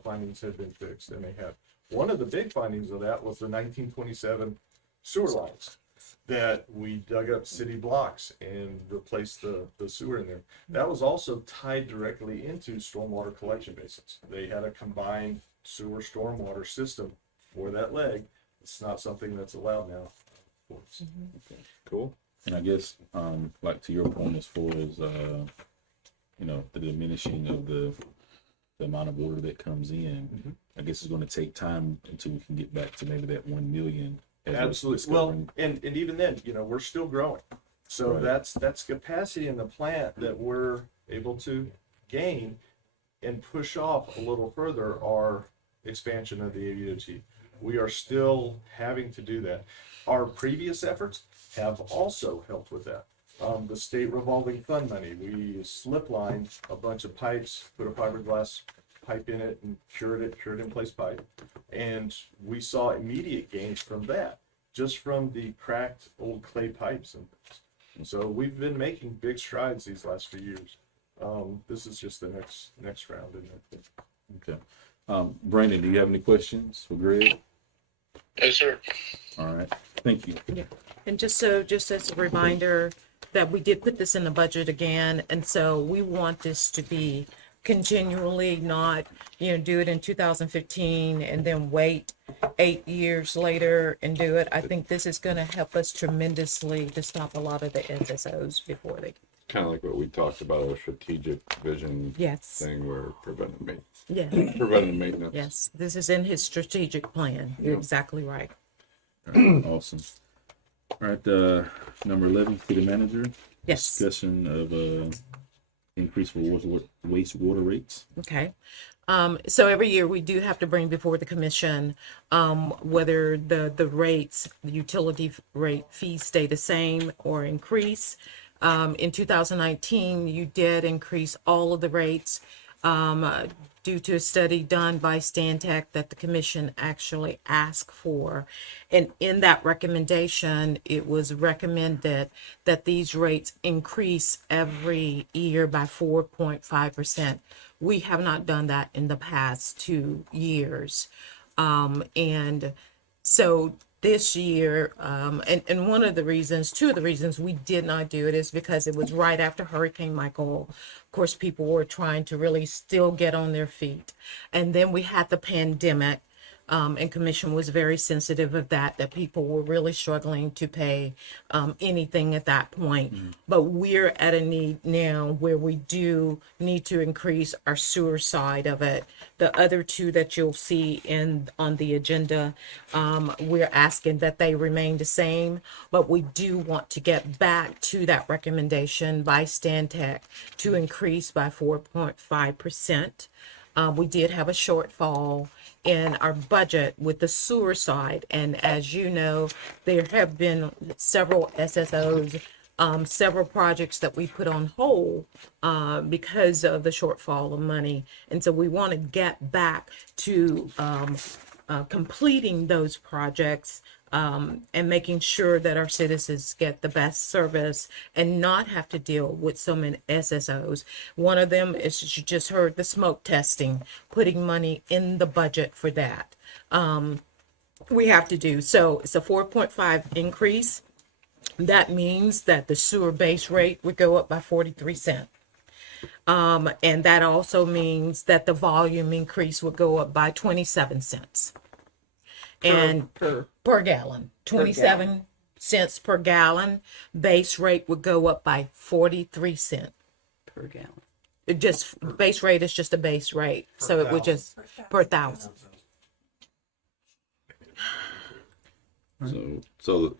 findings had been fixed, and they have. One of the big findings of that was the 1927 sewer lines that we dug up city blocks and replaced the sewer in there. That was also tied directly into stormwater collection basins. They had a combined sewer stormwater system for that leg. It's not something that's allowed now. Cool. And I guess, like to your point, as far as the diminishing of the amount of water that comes in, I guess it's going to take time until we can get back to maybe that 1 million. as we're Absolutely. Well, discovering. and even then, we're still growing. So Right. that's capacity in the plant that we're able to gain and push off a little further our expansion of the AVOT. We are still having to do that. Our previous efforts have also helped with that. The state revolving fund money, we slip lined a bunch of pipes, put a fiberglass pipe in it and cured in place pipe. And we saw immediate gains from that, just from the cracked old clay pipes and things. And so we've been making big strides these last few years. This is just the next round in it. Okay. Brandon, do you have any questions for Greg? Yes, sir. All right, thank you. And just as a reminder that we did put this in the budget again, and so we want this to be continually, not, do it in 2015 and then wait 8 years later and do it. I think this is gonna help us tremendously to stop a lot of the SSOs before they, Kind of like what we talked about, a strategic vision yes, thing where preventive maintenance. yeah, Preventive maintenance. yes, this is in his strategic plan. You're Yep. exactly right. All right, awesome. All right, number 11, city manager. Yes. Discussion of increase for wastewater rates. Okay. So every year we do have to bring before the commission, whether the rates, the utility rate fees stay the same or increase. In 2019, you did increase all of the rates, due to a study done by Stantec that the commission actually asked for. And in that recommendation, it was recommended that these rates increase every year by 4.5%. We have not done that in the past 2 years. And so this year, and one of the reasons, two of the reasons we did not do it is because it was right after Hurricane Michael. Of course, people were trying to really still get on their feet. And then we had the pandemic. And commission was very sensitive of that people were really struggling to pay anything at that point. But we're at a need now where we do need to increase our sewer side of it. The other two that you'll see on the agenda, we're asking that they remain the same, but we do want to get back to that recommendation by Stantec to increase by 4.5%. We did have a shortfall in our budget with the sewer side. And as you know, there have been several SSOs, several projects that we put on hold because of the shortfall of money. And so we want to get back to completing those projects and making sure that our citizens get the best service and not have to deal with so many SSOs. One of them is, you just heard, the smoke testing, putting money in the budget for that. We have to do. So it's a 4.5 increase. That means that the sewer base rate would go up by 43 cents. And that also means that the volume increase would go up by 27 cents. And per gallon, 27 cents per gallon. Base rate would go up by 43 cents per gallon. It just, base rate is just a base rate, so it would just per thousand. So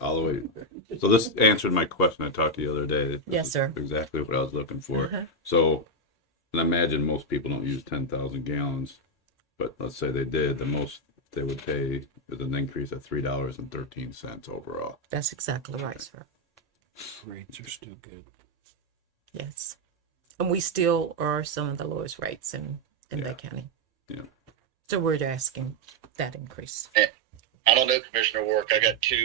all the way. So this answered my question I talked to you the other day. This Yes, is sir. Exactly what I was looking for. Uh-huh. So, and I imagine most people don't use 10,000 gallons, but let's say they did. The most they would pay is an increase of $3.13 overall. That's exactly right, sir. Rates are still good. Yes. And we still are some of the lowest rates in Yeah. Bay County. Yeah. So we're asking that increase. I don't know, Commissioner Warwick. I've got two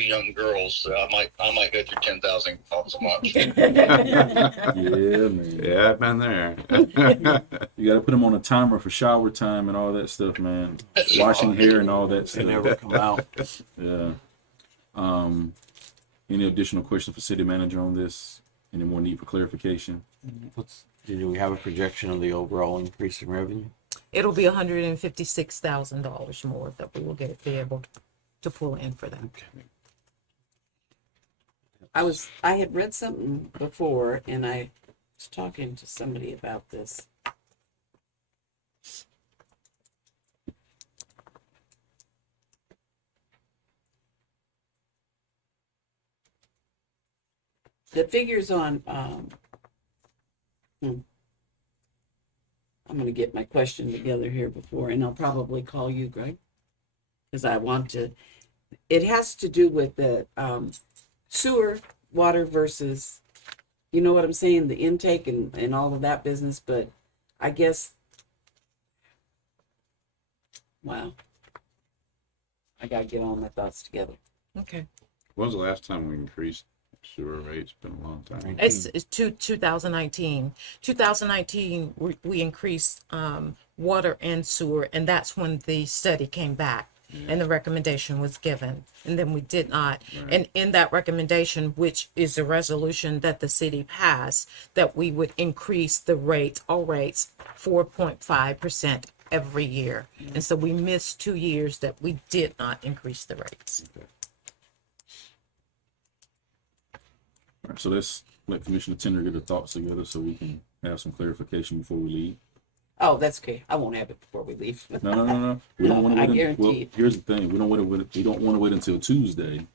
young girls. So I might go through 10,000 calls a month. Yeah, man. Yeah, I've been there. You got to put them on a timer for shower time and all that stuff, man. Washing hair and all that They stuff. never come out. Yeah. Any additional questions for city manager on this? Any more need for clarification? Do we have a projection of the overall increase in revenue? It'll be $156,000 more that we will be able to pull in for that. I had read something before and I was talking to somebody about this. The figures on, I'm gonna get my question together here before, and I'll probably call you, Greg. Because I want to, it has to do with the sewer water versus, you know what I'm saying, the intake and all of that business, but I guess, wow. I gotta get all my thoughts together. Okay. When was the last time we increased sewer rates? Been a long time. It's 2019. 2019, we increased water and sewer, and that's when the study came back. and the recommendation was given, and then we did not. And in that recommendation, which is a resolution that the city passed, that we would increase the rates, all rates, 4.5% every year. And so we missed 2 years that we did not increase the rates. All right, so let's let Commissioner Tender get her thoughts together so we can have some clarification before we leave. Oh, that's okay. I won't have it before we leave. No. We don't want to I wait. guarantee Well, you. here's the thing: we don't want to wait. We don't want to wait until Tuesday,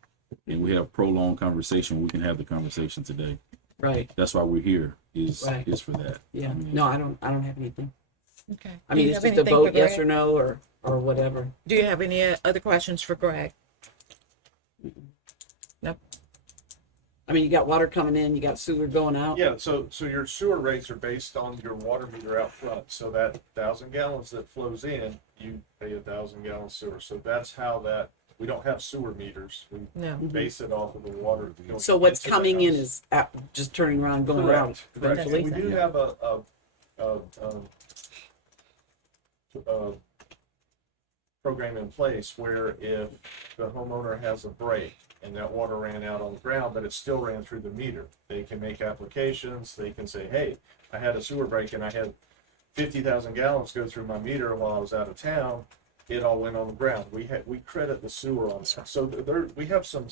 and we have prolonged conversation. We can have the conversation today. Right. That's why we're here. Is Right. for that. Yeah. I mean, No, I don't have anything. Okay. I Do mean, you it's have just a anything vote, for yes Greg? or no, or whatever. Do you have any other questions for Greg? Nope. I mean, you got water coming in, you got sewer going out. Yeah, so your sewer rates are based on your water meter out front, so that 1,000 gallons that flows in, you pay 1,000 gallons sewer, so that's how that, we don't have sewer meters, we No. base it off of the water. going So what's into the coming in house. is just turning around, going out. Correct. eventually. We do have a program in place where if the homeowner has a break and that water ran out on the ground, but it still ran through the meter, they can make applications, they can say, hey, I had a sewer break and I had 50,000 gallons go through my meter while I was out of town, it all went on the ground. We credit the sewer on that. So we have some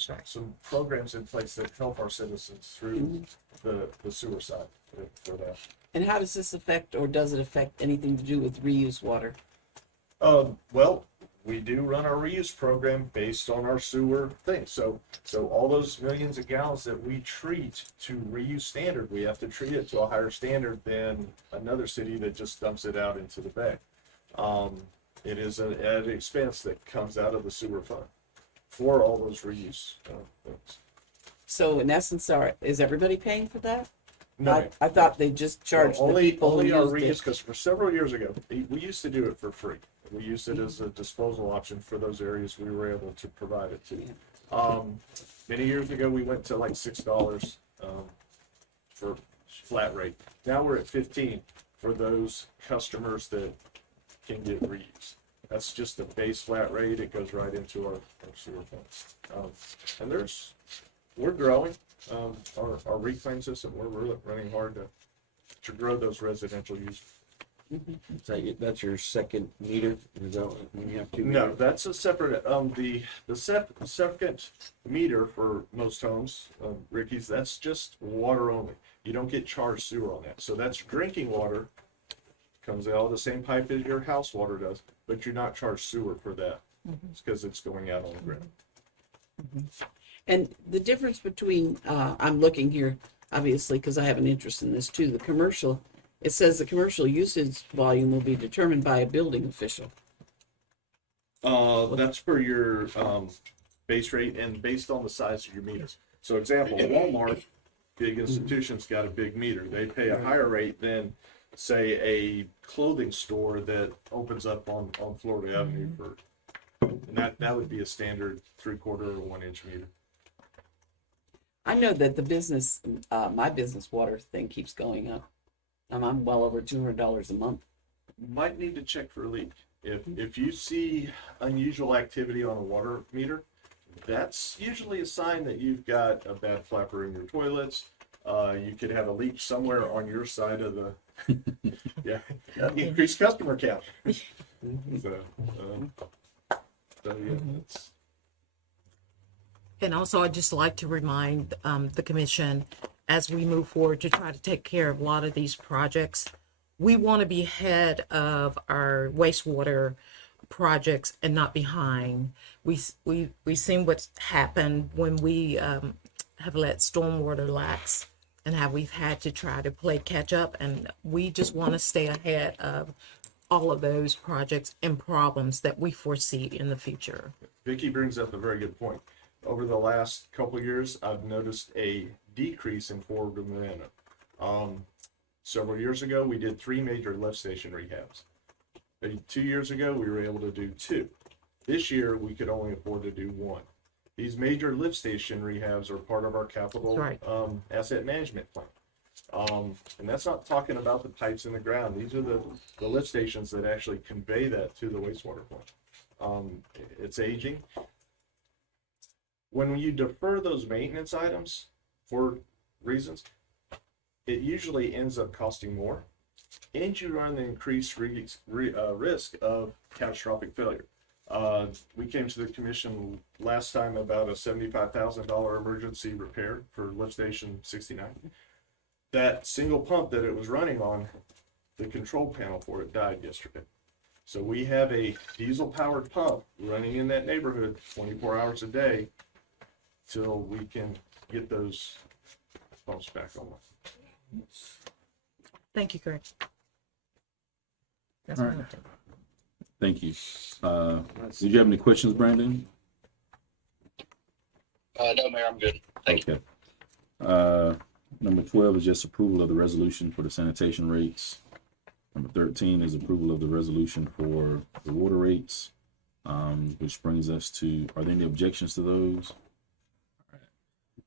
programs in place that help our citizens through the sewer side for that. And how does this affect, or does it affect anything to do with reuse water? Well, we do run our reuse program based on our sewer thing. So all those millions of gallons that we treat to reuse standard, we have to treat it to a higher standard than another city that just dumps it out into the bay. It is an added expense that comes out of the sewer fund for all those reuse things. So in essence, is everybody paying for that? No, I thought they just charged the only people who our used reuse, it. because for several years ago, we used to do it for free. We used it as a disposal option for those areas we were able to provide it to. Many years ago, we went to like $6 for flat rate. Now we're at 15 for those customers that can get reuse. That's just a base flat rate. It goes right into our sewer funds. And we're growing. Our reclaim system, we're really running hard to grow those residential users. That's your second meter? Is that when you have two No, meters? that's a separate, the second meter for most homes, Ricky's, that's just water only. You don't get charged sewer on that. So that's drinking water, comes out of the same pipe as your house water does, but you're not charged sewer for that. It's because it's going out on the ground. And the difference between, I'm looking here, obviously, because I have an interest in this too, the commercial, it says the commercial usage volume will be determined by a building official. That's for your base rate and based on the size of your meters. So example, Walmart, big institution's got a big meter. They pay a higher rate than, say, a clothing store that opens up on Florida Avenue for, and that would be a standard 3/4 or 1 inch meter. I know that the business, my business water thing keeps going up. I'm well over $200 a month. Might need to check for a leak. If you see unusual activity on a water meter, that's usually a sign that you've got a bad flapper in your toilets. You could have a leak somewhere on your side of the, increased customer count. So yeah, that's. And also, I'd just like to remind the commission, as we move forward to try to take care of a lot of these projects, we want to be ahead of our wastewater projects and not behind. We've seen what's happened when we have let stormwater lax and how we've had to try to play catch up, and we just want to stay ahead of all of those projects and problems that we foresee in the future. Vicky brings up a very good point. Over the last couple of years, I've noticed a decrease in forward momentum. Several years ago, we did 3 major lift station rehabs. 2 years ago, we were able to do 2. This year, we could only afford to do 1. These major lift station rehabs are part of our capital Right. Asset management plan. And that's not talking about the pipes in the ground. These are the lift stations that actually convey that to the wastewater plant. It's aging. When you defer those maintenance items for reasons, it usually ends up costing more, and you run the increased risk of catastrophic failure. We came to the commission last time about a $75,000 emergency repair for lift station 69. That single pump that it was running on, the control panel for it died yesterday. So we have a diesel powered pump running in that neighborhood 24 hours a day till we can get those pumps back on. Thank you, Greg. That's All my right. update. Thank you. Did you have any questions, Brandon? No, Mayor, I'm good. Thank you. Okay. Number 12 is just approval of the resolution for the sanitation rates. Number 13 is approval of the resolution for the water rates, which brings us to, are there any objections to those?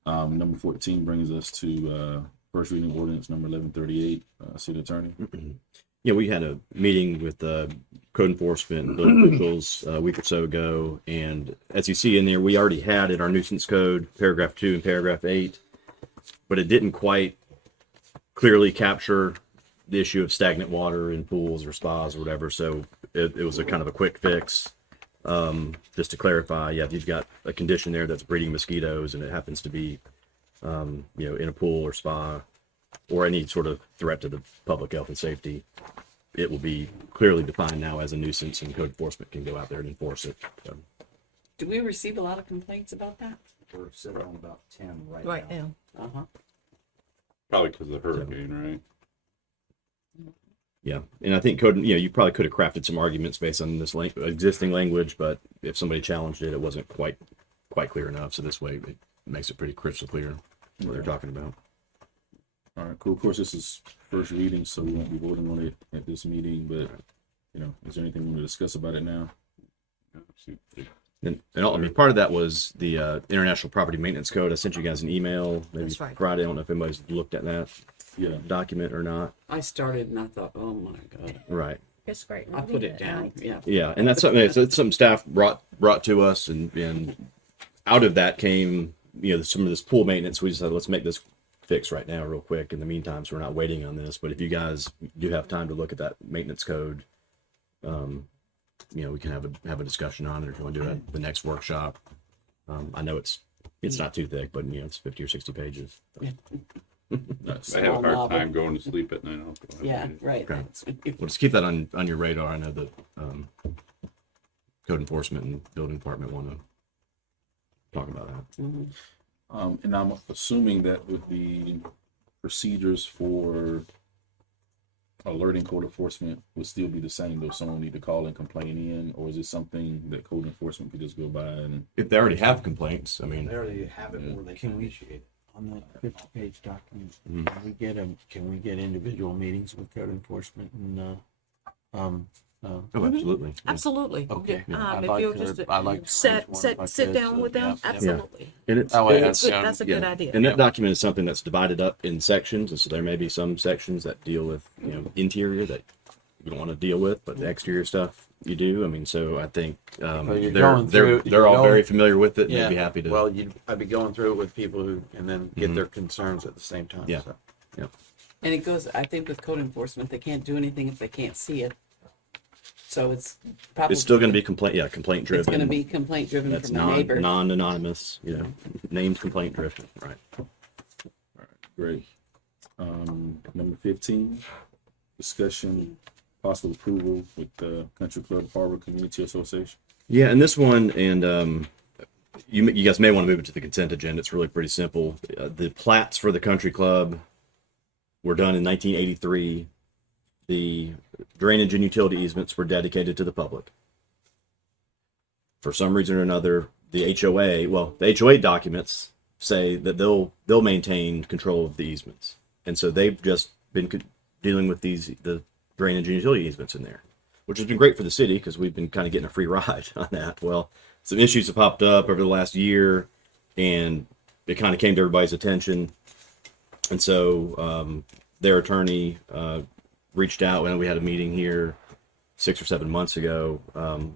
Number 14 brings us to first reading ordinance number 1138, city attorney. Yeah, we had a meeting with code enforcement and building officials a week or so ago, and as you see in there, we already had in our nuisance code, paragraph 2 and paragraph 8, but it didn't quite clearly capture the issue of stagnant water in pools or spas or whatever. So it was a kind of a quick fix. Just to clarify, yeah, if you've got a condition there that's breeding mosquitoes and it happens to be, in a pool or spa or any sort of threat to the public health and safety, it will be clearly defined now as a nuisance, and code enforcement can go out there and enforce it. So, Do we receive a lot of complaints about that? We're sitting on about 10 Right now. Uh-huh. Probably because of the hurricane, right? yeah, and I think you probably could have crafted some arguments based on this existing language, but if somebody challenged it, it wasn't quite clear enough. So this way, it makes it pretty crystal clear what they're talking about. All right, cool. Of course, this is first reading, so we won't be voting on it at this meeting, but, is there anything we want to discuss about it now? And part of that was the International Property Maintenance Code. I sent you guys an email maybe That's right. Friday. I don't know if anybody's looked at that document or not. I started and I thought, oh my God. Right. It's great. I put it down. Yeah. Yeah, and that's something. It's something staff brought to us, and out of that came some of this pool maintenance. We just said let's make this fix right now, real quick. In the meantime, so we're not waiting on this. But if you guys do have time to look at that maintenance code, we can have a discussion on it if you want to do it at the next workshop. I know it's not too thick, but it's 50 or 60 pages. I have a hard time going to sleep at night. Yeah, right. Okay. Well, just keep that on your radar. I know that code enforcement and building department want to talk about that. Mhm. And I'm assuming that with the procedures for alerting code enforcement would still be the same, though someone need to call and complain in, or is it something that code enforcement could just go by and? If they already have complaints, I mean, They already have it where they can initiate. On that 50-page document, Mhm. can we get individual meetings with code enforcement and oh, absolutely. Absolutely. Okay. Yeah. I'd If like you'll to- just I'd like to sit arrange one if I sit could, down so, with them, yeah. absolutely. And it's That way That's that's a good idea. And that document is something that's divided up in sections, and so there may be some sections that deal with interior that you don't want to deal with, but the exterior stuff you do. I mean, so I think Well, you're they're going through- they're all you're very going- familiar with it, and Yeah. they'd be happy to. Well, I'd be going through it with people who, and then get Mhm. their concerns at the same time. Yeah. So. And it goes, I think with code enforcement, they can't do anything if they can't see it. So it's probably. it's still going to be complaint driven. It's going to be complaint driven That's from the neighbor. non-anonymous, named complaint driven, right? Great. Number 15, discussion, possible approval with the Country Club Harbor Community Association. Yeah, and this one, and you guys may want to move it to the consent agenda. It's really pretty simple. The plats for the country club were done in 1983. The drainage and utility easements were dedicated to the public. For some reason or another, the HOA documents say that they'll maintain control of the easements, and so they've just been dealing with the drainage and utility easements in there, which has been great for the city because we've been kind of getting a free ride on that. Well, some issues have popped up over the last year, and it kind of came to everybody's attention, and so their attorney reached out when we had a meeting here 6 or 7 months ago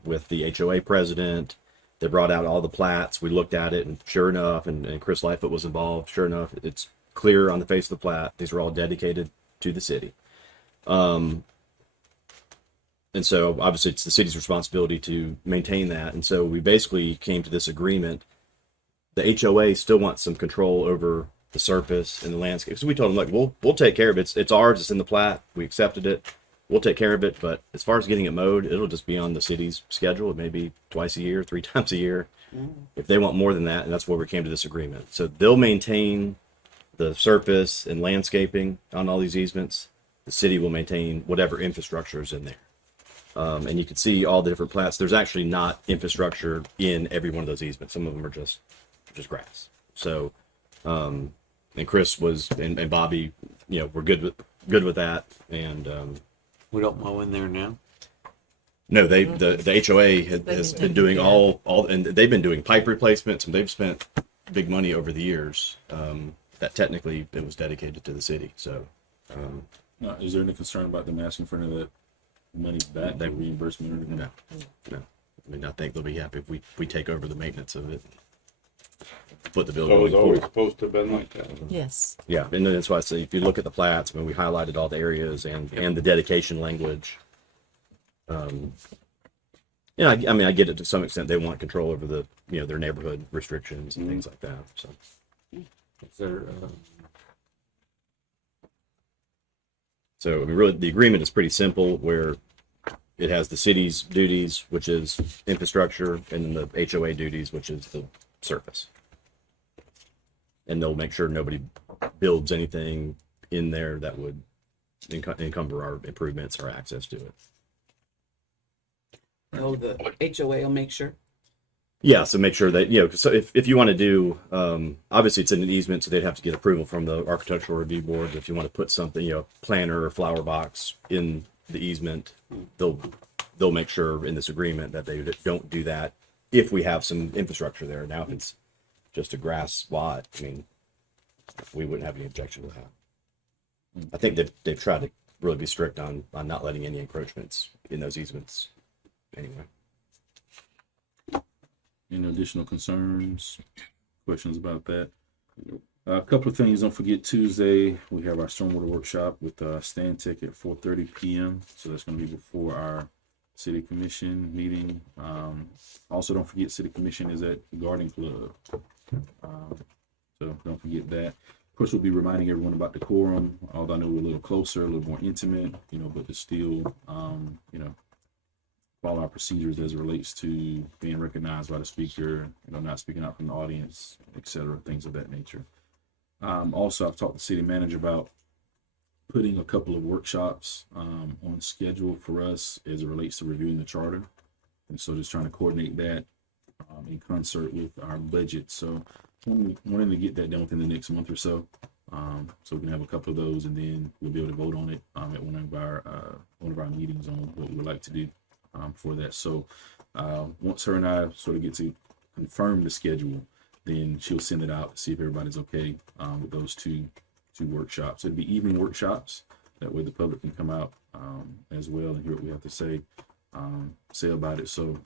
with the HOA president. They brought out all the plats. We looked at it, and sure enough, and Chris Lightfoot was involved. Sure enough, it's clear on the face of the plat. These are all dedicated to the city. And so obviously it's the city's responsibility to maintain that. And so we basically came to this agreement. The HOA still wants some control over the surface and the landscape. So we told them, like, we'll take care of it. It's ours. It's in the plat. We accepted it. We'll take care of it. But as far as getting it mowed, it'll just be on the city's schedule. It may be twice a year, 3 times a year. If they want more than that, and that's where we came to this agreement. So they'll maintain the surface and landscaping on all these easements. The city will maintain whatever infrastructure is in there. And you can see all the different plats. There's actually not infrastructure in every one of those easements. Some of them are just grass. So, and Chris was and Bobby, we're good with that. And We don't mow in there now. no, the HOA has been doing all, and they've been doing pipe replacements, and they've spent big money over the years. That technically it was dedicated to the city. So, Now, is there any concern about them asking for any of that money back, that reimbursement or anything? no. I mean, I think they'll be happy if we take over the maintenance of it, put the So building it was going always forward. supposed to have been like that. Yes. Yeah, and that's why I say if you look at the plats, I mean, we highlighted all the areas and the dedication language. I mean, I get it to some extent. They want control over the their neighborhood restrictions and things like that. So Is there, So I mean, really, the agreement is pretty simple, where it has the city's duties, which is infrastructure, and then the HOA duties, which is the surface. And they'll make sure nobody builds anything in there that would encumber our improvements or access to it. Oh, the HOA will make sure. Yeah, so make sure that, so if you want to do, obviously it's in an easement, so they'd have to get approval from the architectural review board. If you want to put something, planter or flower box in the easement, they'll make sure in this agreement that they don't do that if we have some infrastructure there. Now, if it's just a grass lot, I mean, we wouldn't have any objection to that. I think that they've tried to really be strict on not letting any encroachments in those easements anyway. Any additional concerns, questions about that? A couple of things. Don't forget, Tuesday we have our stormwater workshop with Stan Tech at 4:30 p.m. So that's going to be before our city commission meeting. Also, don't forget, city commission is at the Garden Club. So don't forget that. Of course, we'll be reminding everyone about the quorum. Although I know we're a little closer, a little more intimate, but it's still, follow our procedures as it relates to being recognized by the speaker, not speaking out from the audience, etc., things of that nature. Also, I've talked to the city manager about putting a couple of workshops on schedule for us as it relates to reviewing the charter. And so just trying to coordinate that in concert with our budget. So wanting to get that done within the next month or so. So we can have a couple of those, and then we'll be able to vote on it at one of our meetings on what we would like to do for that. So once her and I sort of get to confirm the schedule, then she'll send it out to see if everybody's okay with those two workshops. It'll be evening workshops. That way the public can come out as well and hear what we have to say about it. So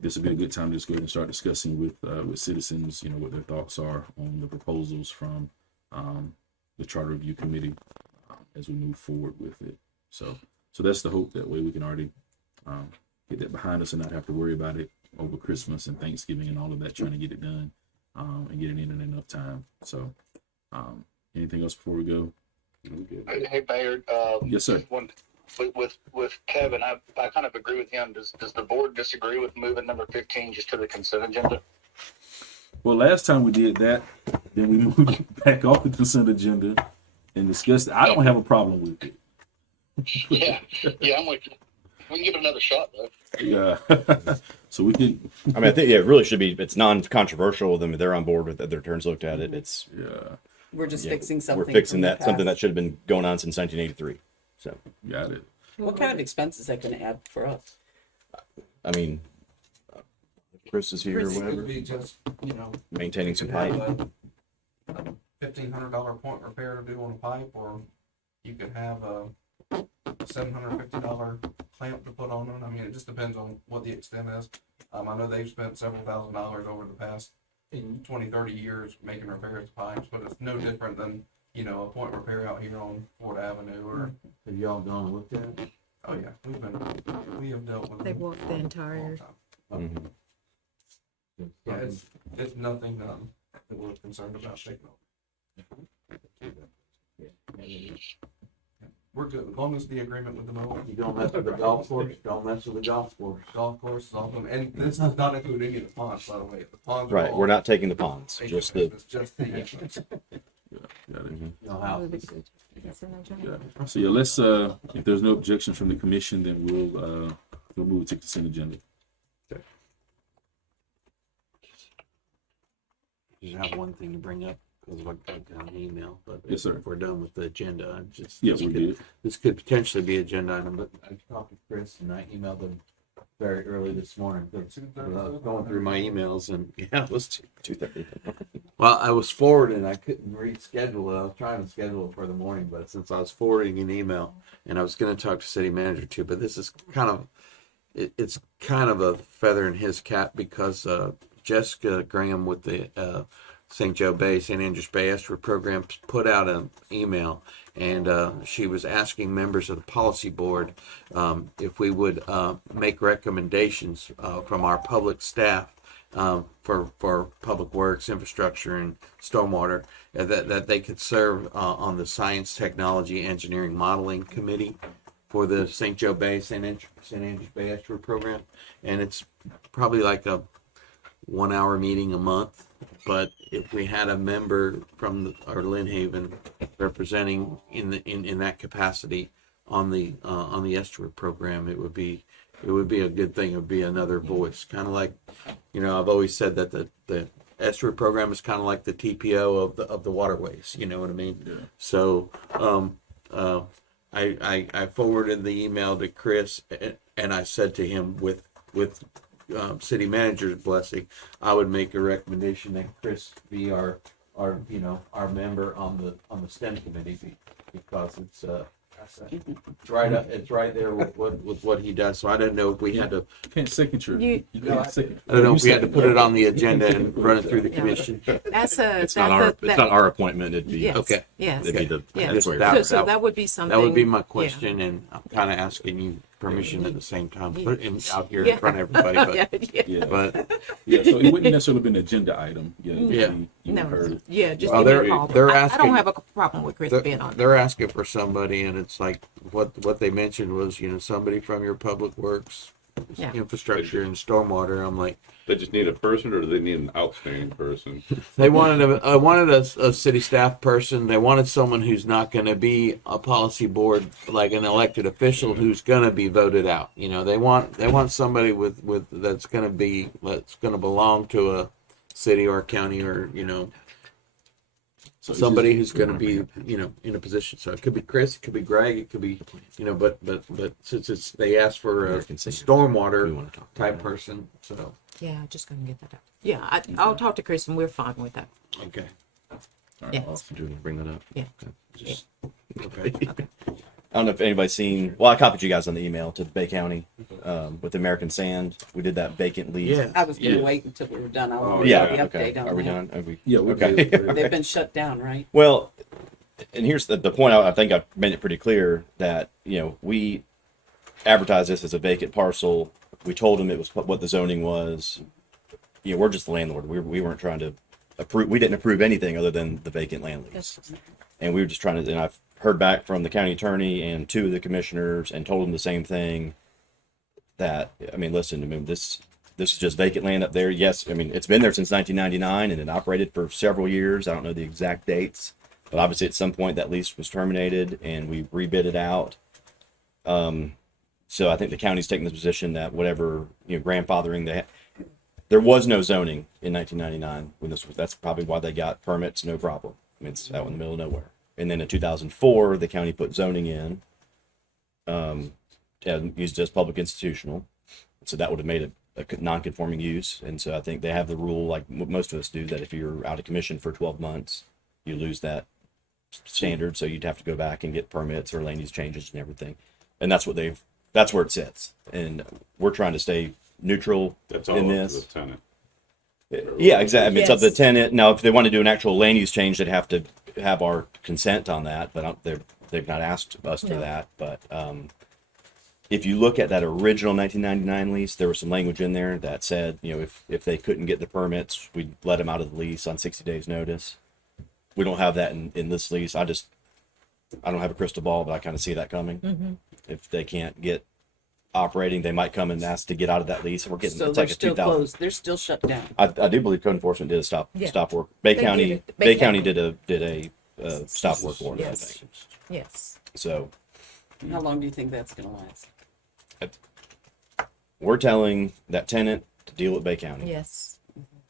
this will be a good time to just go ahead and start discussing with citizens, what their thoughts are on the proposals from the Charter Review Committee as we move forward with it. So that's the hope. That way we can already get that behind us and not have to worry about it over Christmas and Thanksgiving and all of that, trying to get it done and get it in enough time. So anything else before we go? Hey, Mayor. Yes, sir. With Kevin, I kind of agree with him. Does the board disagree with moving number 15 just to the consent agenda? Well, last time we did that, then we moved it back off the consent agenda and discussed it. I don't have a problem with it. Yeah, I'm with you. We can give it another shot, though. Yeah. So we can. I mean, I think it really should be. It's non-controversial. Then they're on board with it. Their turns looked at it. It's We're just fixing something. we're fixing from the that something that past. should have been going on since 1983. So Got it. What kind of expense is that going to add for us? I mean, Chris is here or Chris. whatever, Would be just, maintaining some pipe. $1,500 point repair to do on a pipe, or you could have a $750 clamp to put on them. I mean, it just depends on what the extent is. I know they've spent several $1,000s over the past 20, 30 years making repairs to pipes, but it's no different than, you know, a point repair out here on Ford Avenue or, Have y'all gone and looked at it? oh yeah, we have dealt with. They them walked the for a long entire- time. Mhm. Yeah, it's nothing, that we're concerned about taking over. We're good, as long as the agreement with the mower. You don't mess with the golf course, don't mess with the golf course. Golf course is open, and this does not include any of the ponds, by the way. The ponds are Right. all We're not taking the ponds, vacant, just the. it's just the entrance. Got it. No house. Yeah. So yeah, let's if there's no objection from the commission, then we'll move to consent agenda. Just have one thing to bring up, because I got an email, but Yes, sir. if we're done with the agenda, I just. Yeah, this we could- did. This could potentially be agenda item, but I talked to Chris and I emailed him very early this morning. I was going through my emails and, yeah, it was 2:30. well, I was forwarding, I couldn't reschedule it. I was trying to schedule it for the morning, but since I was forwarding an email and I was going to talk to city manager too, but this is kind of, it's kind of a feather in his cap because Jessica Graham with the St. Joe Bay, St. Andrews Bay Estuary Program put out an email, and she was asking members of the policy board if we would make recommendations from our public staff for public works, infrastructure, and stormwater that they could serve on the Science, Technology, Engineering, Modeling Committee for the St. Joe Bay, St. Andrews Bay Estuary Program, and it's probably like a 1 hour meeting a month. But if we had a member from our Lynn Haven representing in that capacity on the estuary program, it would be a good thing. It would be another voice, kind of like, you know, I've always said that the estuary program is kind of like the TPO of the waterways. You know what I mean? Yeah. So I forwarded the email to Chris, and I said to him with city manager's blessing, I would make a recommendation that Chris be our member on the STEM committee because it's right there with what he does. So I didn't know if we had to. Can't signature. You- can't signature. I don't know You if we had to said- put it on the agenda and run it through the Yeah. commission. That's a. It's not our. It's not our appointment. It'd be. Yes. Okay. Yes. It'd be the. Yeah. That's where That- So that would be something. That would be my yeah. question, and I'm kind of asking you permission at the same time, Yeah. put it out here Yeah. in front of everybody. But Yeah. Yeah. but Yeah. So it wouldn't necessarily be an agenda item. Yeah. Yeah. You No, heard. yeah, just Well, give me a they're- call. they're I asking- don't have a problem with Chris being on. they're asking for somebody, and it's like what they mentioned was, you know, somebody from your public works, Yeah. infrastructure, and stormwater. I'm like, They just need a person, or do they need an outstanding person? they wanted a city staff person. They wanted someone who's not going to be a policy board, like an elected official who's going to be voted out. You know, they want somebody with that's going to belong to a city or a county, or, you know, So it's somebody just- who's going to be, you know, in a position. So it could be Chris, it could be Greg, it could be, you know, but since they asked for a American Senior. We stormwater want to talk. type person, so Yeah, just gonna get that out. Yeah, I'll talk to Chris and we're fine with that. okay, All right, Yeah. awesome. Do you want to bring that up? Yeah. just okay. I don't know if anybody's seen. Well, I copied you guys on the email to Bay County with American Sand. We did that vacant lease. Yeah. I was gonna Yeah. wait until we were done. I Oh, want to Yeah. the Okay. update on Are we that. done? Are we? Yeah. We're Okay. good. They've been shut down, right? Well, and here's the point. I think I made it pretty clear that, you know, we advertised this as a vacant parcel. We told them it was what the zoning was. You know, we're just the landlord. We weren't trying to approve. We didn't approve anything other than the vacant land lease. And we were just trying to. And I've heard back from the county attorney and 2 of the commissioners and told them the same thing. That, I mean, listen, I mean, this is just vacant land up there. Yes, I mean, it's been there since 1999 and it operated for several years. I don't know the exact dates, but obviously at some point that lease was terminated and we rebid it out. So I think the county's taking the position that whatever, you know, grandfathering there was no zoning in 1999 when that's probably why they got permits, no problem. I mean, it's out in the middle of nowhere. And then in 2004, the county put zoning in, and used it as public institutional. So that would have made it a non-conforming use. And so I think they have the rule, like most of us do, that if you're out of commission for 12 months, you lose that standard. So you'd have to go back and get permits or land use changes and everything. And that's what they've that's where it sits, and we're trying to stay neutral That's all in up to this. the tenant. Yeah, exactly. I mean, it's up to the Yes. tenant. Now, if they want to do an actual land use change, they'd have to have our consent on that, but they've not asked us for No. that. But if you look at that original 1999 lease, there was some language in there that said, you know, if they couldn't get the permits, we'd let them out of the lease on 60 days notice. We don't have that in this lease. I don't have a crystal ball, but I kind of see that coming. If they can't get operating, they might come and ask to get out of that lease. We're getting So it's they're like a still 2000. closed. They're still shut down. I do believe code enforcement did a stop Yeah. work. Bay They County did it. Bay Bay County County. did a stop work order. I Yes. think. Yes. So How long do you think that's going to last? we're telling that tenant to deal with Bay County. Yes.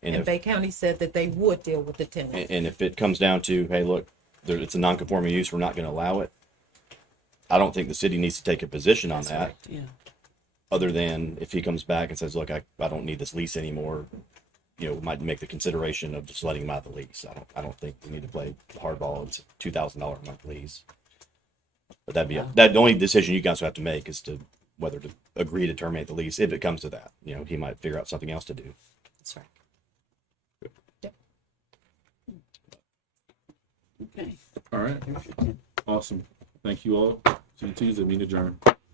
And And if Bay County said that they would deal with the tenant. and if it comes down to, hey, look, it's a non-conforming use, we're not going to allow it. I don't think the city needs to take a position on that. Right, yeah. Other than if he comes back and says, look, I don't need this lease anymore, you know, we might make the consideration of just letting him out of the lease. I don't think we need to play hardball. It's a $2,000 a month lease. But that'd be that the only decision you guys would have to make is to whether to agree to terminate the lease if it comes to that. You know, he might figure out something else to do. That's right. Okay. All right. Awesome. Thank you all. See you Tuesday. Meeting adjourned.